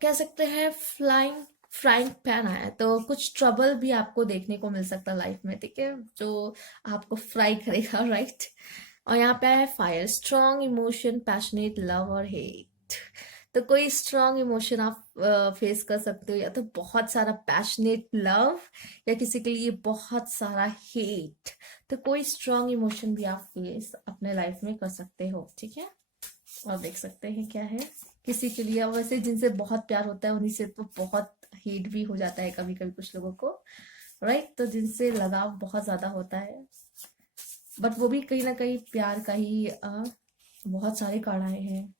कह सकते हैं। फ्लाइंग, फ्राइंग पैन आया है, तो कुछ ट्रबल भी आपको देखने को मिल सकता है लाइफ में, ठीक है, जो आपको फ्राई करेगा, राइट। और यहाँ पे आया है fire, strong emotion, passionate love और हेट। तो कोई स्ट्रॉन्ग इमोशन आप फेस कर सकते हो, या तो बहुत सारा पैशनेट लव, या किसी के लिए बहुत सारा हेट। तो कोई स्ट्रॉन्ग इमोशन भी आप फेस अपने लाइफ में कर सकते हो, ठीक है। और देख सकते हैं क्या है, किसी के लिए वैसे जिनसे बहुत प्यार होता है उन्हीं से तो बहुत हेट भी हो जाता है कभी कभी कुछ लोगों को, राइट। तो जिनसे लगाव बहुत ज्यादा होता है, बट वो भी कहीं ना कहीं प्यार का ही बहुत सारे कार्ड आए हैं।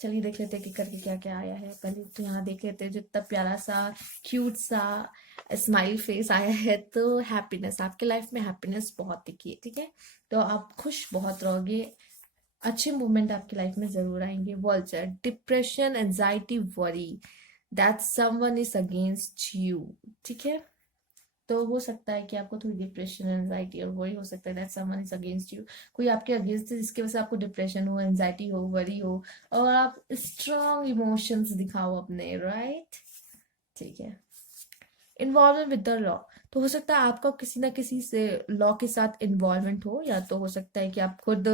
चलिए देख लेते हैं कि करके क्या क्या आया है। पहले तो यहाँ देख लेते हैं, जो इतना प्यारा सा क्यूट सा स्माइल फेस आया है, तो हैप्पीनेस, आपके लाइफ में हैप्पीनेस बहुत दिखी है, ठीक है। तो आप खुश बहुत रहोगे, अच्छे मोमेंट आपकी लाइफ में जरूर आएंगे। Vulture, depression, anxiety, worry, that someone is against you, ठीक है। तो हो सकता है कि आपको थोड़ी डिप्रेशन, एंजाइटी और वरी हो सकता है, that someone is against you, कोई आपके अगेंस्ट है जिसकी वजह से आपको डिप्रेशन हो, एंजाइटी हो, वरी हो, और आप स्ट्रॉन्ग इमोशंस दिखाओ अपने, राइट, ठीक है। इन्वॉल्वमेंट विद द लॉ, तो हो सकता है आपका किसी ना किसी से लॉ के साथ इन्वॉल्वमेंट हो, या तो हो सकता है कि आप खुद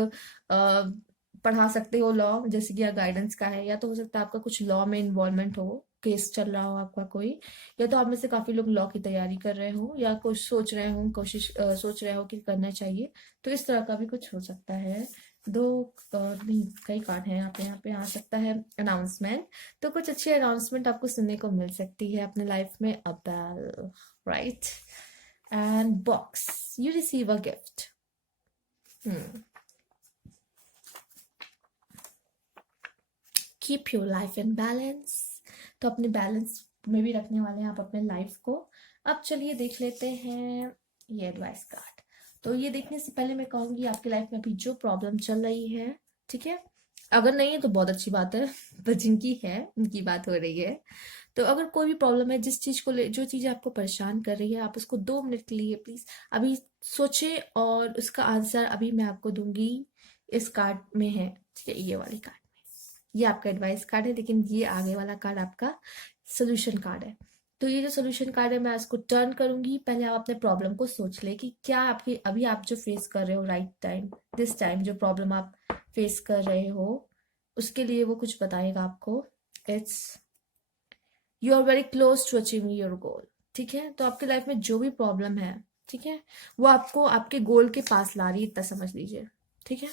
पढ़ा सकते हो लॉ, जैसे कि गाइडेंस का है, या तो हो सकता है आपका कुछ लॉ में इन्वॉल्वमेंट हो, केस चल रहा हो आपका कोई, या तो आप में से काफी लोग लॉ की तैयारी कर रहे हो, या कुछ सोच रहे हो, सोच रहे हो कि करना चाहिए। तो इस तरह का भी कुछ हो सकता है। दो नहीं, कई कार्ड हैं यहाँ पे आ सकता है अनाउंसमेंट, तो कुछ अच्छी अनाउंसमेंट आपको सुनने को मिल सकती है अपने लाइफ में। A bell, right, and box, you receive a gift. Keep your life in balance, तो अपने बैलेंस में भी रखने वाले हैं आप अपने लाइफ को। अब चलिए देख लेते हैं ये एडवाइस कार्ड। तो ये देखने से पहले मैं कहूंगी आपकी लाइफ में अभी जो प्रॉब्लम चल रही है, ठीक है, अगर नहीं है तो बहुत अच्छी बात है, पर जिनकी है उनकी बात हो रही है, तो अगर कोई भी प्रॉब्लम है, जिस चीज को ले, जो चीज आपको परेशान कर रही है, आप उसको 2 मिनट के लिए प्लीज अभी सोचे, और उसका आंसर अभी मैं आपको दूंगी। इस कार्ड में है, ठीक है, ये वाले कार्ड में। ये आपका एडवाइस कार्ड है, लेकिन ये आगे वाला कार्ड आपका सोल्यूशन कार्ड है। तो ये जो सोल्यूशन कार्ड है, मैं इसको टर्न करूंगी। पहले आप अपने प्रॉब्लम को सोच ले कि क्या आपकी अभी आप जो फेस कर रहे हो राइट टाइम, दिस टाइम जो प्रॉब्लम आप फेस कर रहे हो, उसके लिए वो कुछ बताएगा आपको। It's you are very close to achieving your goal. ठीक है, तो आपकी लाइफ में जो भी प्रॉब्लम है, ठीक है, वो आपको आपके गोल के पास ला रही है, इतना समझ लीजिए। ठीक है,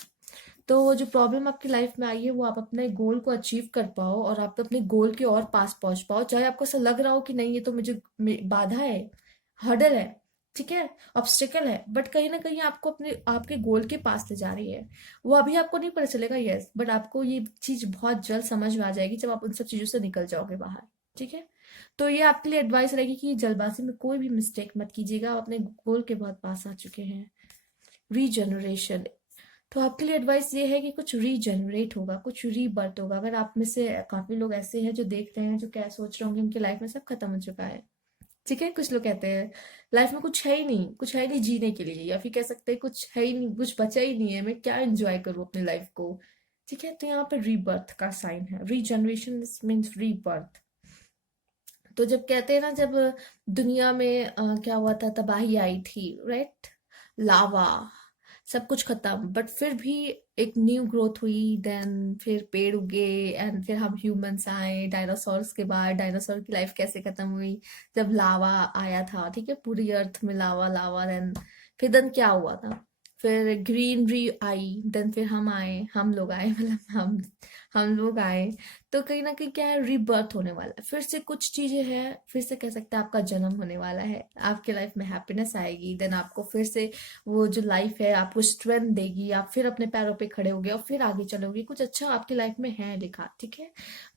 तो वो जो प्रॉब्लम आपकी लाइफ में आई है, वो आप अपने गोल को अचीव कर पाओ, और आप अपने गोल के और पास पहुंच पाओ। चाहे आपको ऐसा लग रहा हो कि नहीं, ये तो मुझे बाधा है, हर्डल है, ठीक है, ऑब्स्टिकल है, बट कहीं ना कहीं आपको अपने आपके गोल के पास ले जा रही है। वो अभी आपको नहीं पता चलेगा, यस, बट आपको ये चीज बहुत जल्द समझ में आ जाएगी जब आप उन सब चीजों से निकल जाओगे बाहर। ठीक है, तो ये आपके लिए एडवाइस रहेगी कि जल्दबाजी में कोई भी मिस्टेक मत कीजिएगा, आप अपने गोल के बहुत पास आ चुके हैं। रीजनरेशन, तो आपके लिए एडवाइस ये है कि कुछ रीजनरेट होगा, कुछ रीबर्थ होगा। अगर आप में से काफी लोग ऐसे हैं जो देख रहे हैं, जो क्या सोच रहे होंगे उनकी लाइफ में सब खत्म हो चुका है। ठीक है, कुछ लोग कहते हैं लाइफ में कुछ है ही नहीं, कुछ है ही नहीं जीने के लिए, या फिर कह सकते हैं कुछ है ही नहीं, कुछ बचा ही नहीं है, मैं क्या एंजॉय करूँ अपनी लाइफ को। ठीक है, तो यहाँ पे रीबर्थ का साइन है, रीजनरेशन मीन्स रीबर्थ। तो जब कहते हैं ना, जब दुनिया में क्या हुआ था, तबाही आई थी, राइट, लावा, सब कुछ खत्म, बट फिर भी एक न्यू ग्रोथ हुई, देन फिर पेड़ उगे, एंड फिर हम ह्यूमंस आए। डायनासोर्स के बाद डायनासोर की लाइफ कैसे खत्म हुई, जब लावा आया था, ठीक है, पूरी अर्थ में लावा लावा, देन क्या हुआ था, फिर ग्रीनरी आई, देन फिर हम आए, हम लोग आए, मतलब हम लोग आए। तो कहीं ना कहीं क्या है, रीबर्थ होने वाला है, फिर से कुछ चीजें हैं, फिर से कह सकते हैं आपका जन्म होने वाला है, आपके लाइफ में हैप्पीनेस आएगी, देन आपको फिर से वो जो लाइफ है आपको स्ट्रेंथ देगी, आप फिर अपने पैरों पे खड़े होगे और फिर आगे चलोगे, कुछ अच्छा आपकी लाइफ में है लिखा। ठीक है,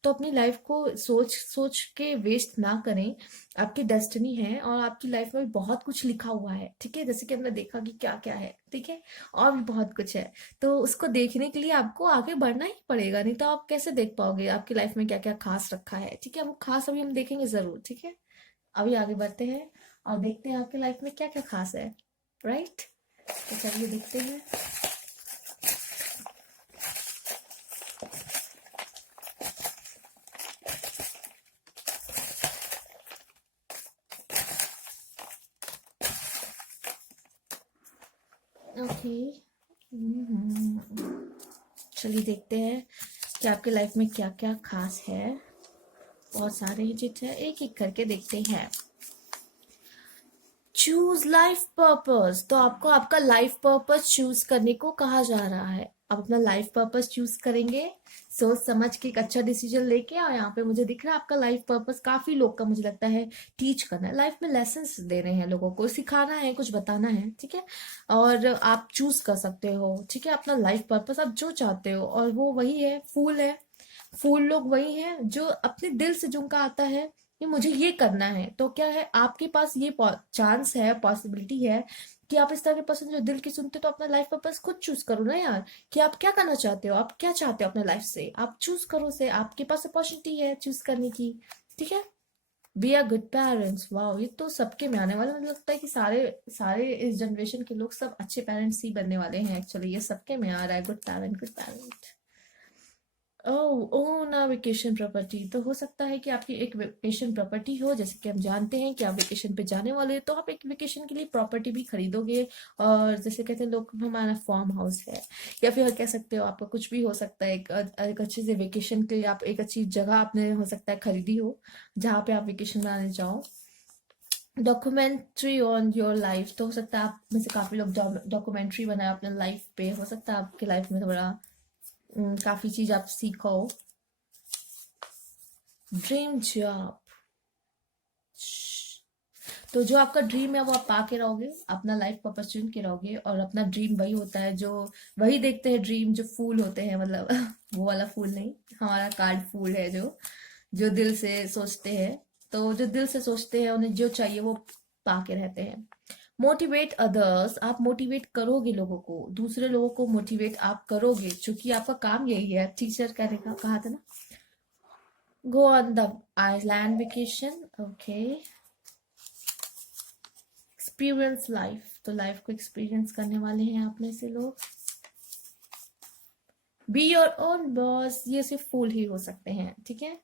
तो अपनी लाइफ को सोच सोच के वेस्ट ना करें, आपकी डेस्टिनी है और आपकी लाइफ में भी बहुत कुछ लिखा हुआ है। ठीक है, जैसे कि हमने देखा कि क्या क्या है, ठीक है, और भी बहुत कुछ है। तो उसको देखने के लिए आपको आगे बढ़ना ही पड़ेगा, नहीं तो आप कैसे देख पाओगे आपकी लाइफ में क्या क्या खास रखा है। ठीक है, वो खास अभी हम देखेंगे जरूर। ठीक है, अभी आगे बढ़ते हैं और देखते हैं आपकी लाइफ में क्या क्या खास है, राइट। तो चलिए देखते हैं। ओके, चलिए देखते हैं कि आपकी लाइफ में क्या क्या खास है। बहुत सारे चीज है, एक एक करके देखते हैं। चूज लाइफ पर्पस, तो आपको आपका लाइफ पर्पस चूज करने को कहा जा रहा है। आप अपना लाइफ पर्पस चूज करेंगे, सोच समझ के एक अच्छा डिसीजन लेके। और यहाँ पे मुझे दिख रहा है आपका लाइफ पर्पस काफी लोग का, मुझे लगता है टीच करना है, लाइफ में लेसन्स देने हैं, लोगों को सिखाना है, कुछ बताना है। ठीक है, और आप चूज कर सकते हो, ठीक है, अपना लाइफ पर्पस आप जो चाहते हो, और वो वही है, फूल है। फूल लोग वही हैं जो अपने दिल से, जो उनका आता है कि मुझे ये करना है, तो क्या है, आपके पास ये चांस है, पॉसिबिलिटी है कि आप इस तरह के पर्सन जो दिल की सुनते हो, तो अपना लाइफ पर्पस खुद चूज करो ना यार, कि आप क्या करना चाहते हो, आप क्या चाहते हो अपने लाइफ से, आप चूज करो से, आपके पास अपॉर्चुनिटी है चूज करने की। ठीक है, बी आर गुड पेरेंट्स, वाह, ये तो सबके में आने वाला, मुझे लगता है कि सारे सारे इस जनरेशन के लोग सब अच्छे पेरेंट्स ही बनने वाले हैं। एक्चुअली ये सबके में आ रहा है, गुड पेरेंट, गुड पेरेंट। ओह ओह ना, वेकेशन प्रॉपर्टी, तो हो सकता है कि आपकी एक वेकेशन प्रॉपर्टी हो, जैसे कि हम जानते हैं कि आप वेकेशन पे जाने वाले हैं, तो आप एक वेकेशन के लिए प्रॉपर्टी भी खरीदोगे। और जैसे कहते हैं लोग, हमारा फार्म हाउस है, या फिर कह सकते हो आपका कुछ भी हो सकता है, एक अच्छे से वेकेशन के लिए आप एक अच्छी जगह आपने हो सकता है खरीदी हो, जहाँ पे आप वेकेशन बनाने जाओ। डॉक्यूमेंट्री ऑन योर लाइफ, तो हो सकता है आप में से काफी लोग डॉक्यूमेंट्री बनाए अपने लाइफ पे, हो सकता है आपकी लाइफ में थोड़ा काफी चीज आप सीखो। ड्रीम जॉब, तो जो आपका ड्रीम है वो आप पा के रहोगे, अपना लाइफ पर्पस चुन के रहोगे। और अपना ड्रीम वही होता है जो, वही देखते हैं ड्रीम जो फूल होते हैं, मतलब वो वाला फूल नहीं, हमारा कार्ड फूल है, जो जो दिल से सोचते हैं। तो जो दिल से सोचते हैं उन्हें जो चाहिए वो पा के रहते हैं। मोटिवेट अदर्स, आप मोटिवेट करोगे लोगों को, दूसरे लोगों को मोटिवेट आप करोगे, क्योंकि आपका काम यही है, टीचर कहने का कहा था ना। go on the island vacation. Okay. experience life, तो लाइफ को एक्सपीरियंस करने वाले हैं आप में से लोग। बी योर ओन बॉस, ये सिर्फ फूल ही हो सकते हैं, ठीक है।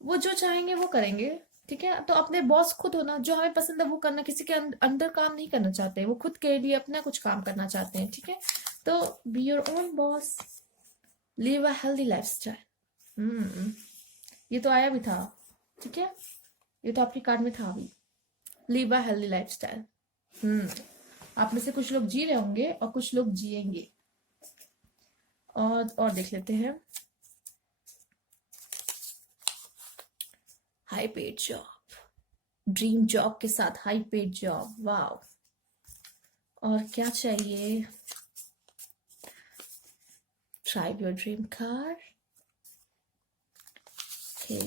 वो जो चाहेंगे वो करेंगे, ठीक है। तो अपने बॉस खुद होना, जो हमें पसंद है वो करना, किसी के अंडर काम नहीं करना चाहते, वो खुद के लिए अपना कुछ काम करना चाहते हैं, ठीक है। तो be your own boss, live a healthy life style. ये तो आया भी था, ठीक है, ये तो आपकी कार्ड में था अभी, live a healthy life style. आप में से कुछ लोग जी रहे होंगे और कुछ लोग जिएंगे। और देख लेते हैं। High paid job, dream job के साथ हाई पेड जॉब, वाओ। और क्या चाहिए? Try your dream car. Okay,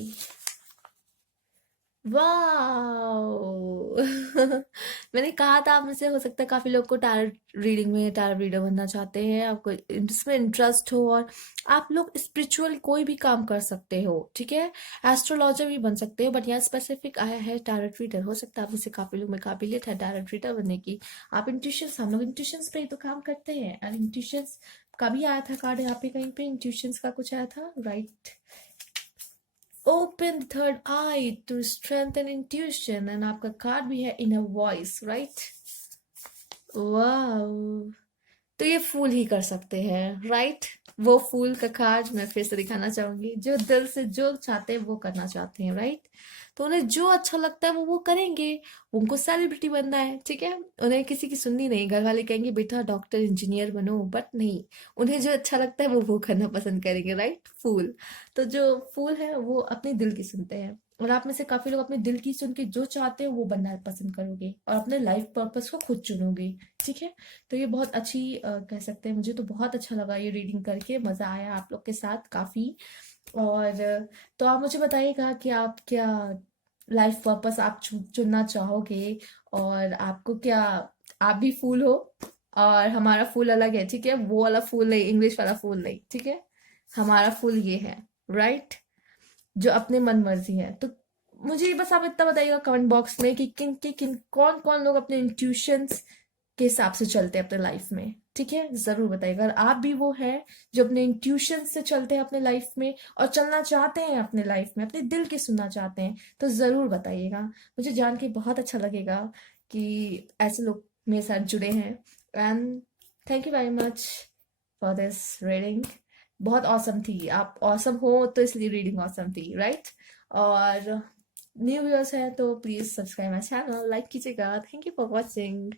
wow. मैंने कहा था आप में से हो सकता है काफी लोग को टैरोट रीडिंग में टैरोट रीडर बनना चाहते हैं, आपको इसमें इंटरेस्ट हो, और आप लोग स्पिरिचुअल कोई भी काम कर सकते हो, ठीक है। एस्ट्रोलॉजर भी बन सकते हो, बट यहाँ स्पेसिफिक आया है टैरोट रीडर। हो सकता है आप में से काफी लोग में काबिलियत है टैरोट रीडर बनने की। आप इंट्यूशंस, हम लोग इंट्यूशंस पे ही तो काम करते हैं, और इंट्यूशंस का भी आया था कार्ड यहाँ पे, कहीं पे इंट्यूशंस का कुछ आया था, right. Open third eye to strengthen intuition, and आपका कार्ड भी है इनर वॉइस, राइट। वाह, तो ये फूल ही कर सकते हैं, राइट। वो फूल का कार्ड मैं फिर से दिखाना चाहूंगी, जो दिल से जो चाहते हैं वो करना चाहते हैं, राइट। तो उन्हें जो अच्छा लगता है वो करेंगे। उनको सेलिब्रिटी बनना है, ठीक है, उन्हें किसी की सुननी नहीं। घर वाले कहेंगे बेटा डॉक्टर इंजीनियर बनो, बट नहीं, उन्हें जो अच्छा लगता है वो करना पसंद करेंगे, राइट। फूल, तो जो फूल है वो अपने दिल की सुनते हैं, और आप में से काफी लोग अपने दिल की सुन के जो चाहते हो वो बनना पसंद करोगे, और अपने लाइफ पर्पस को खुद चुनोगे, ठीक है। तो ये बहुत अच्छी कह सकते हैं, मुझे तो बहुत अच्छा लगा ये रीडिंग करके, मजा आया आप लोग के साथ काफी। और तो आप मुझे बताइएगा कि आप क्या लाइफ पर्पस आप चुनना चाहोगे, और आपको क्या, आप भी फूल हो, और हमारा फूल अलग है, ठीक है। वो वाला फूल नहीं, इंग्लिश वाला फूल नहीं, ठीक है। हमारा फूल ये है, राइट, जो अपने मन मर्जी है। तो मुझे बस आप इतना बताइएगा कमेंट बॉक्स में कि किन कौन कौन लोग अपने इंट्यूशंस के हिसाब से चलते हैं अपने लाइफ में, ठीक है। जरूर बताइएगा। अगर आप भी वो है जो अपने इंट्यूशन से चलते हैं अपने लाइफ में, और चलना चाहते हैं अपने लाइफ में, अपने दिल की सुनना चाहते हैं, तो जरूर बताइएगा। मुझे जान के बहुत अच्छा लगेगा कि ऐसे लोग मेरे साथ जुड़े हैं। And thank you very much for this reading, बहुत औसम थी। आप औसम हो तो इसलिए रीडिंग औसम थी, राइट। और न्यू व्यूअर्स हैं तो please subscribe my channel, like कीजिएगा। Thank you for watching.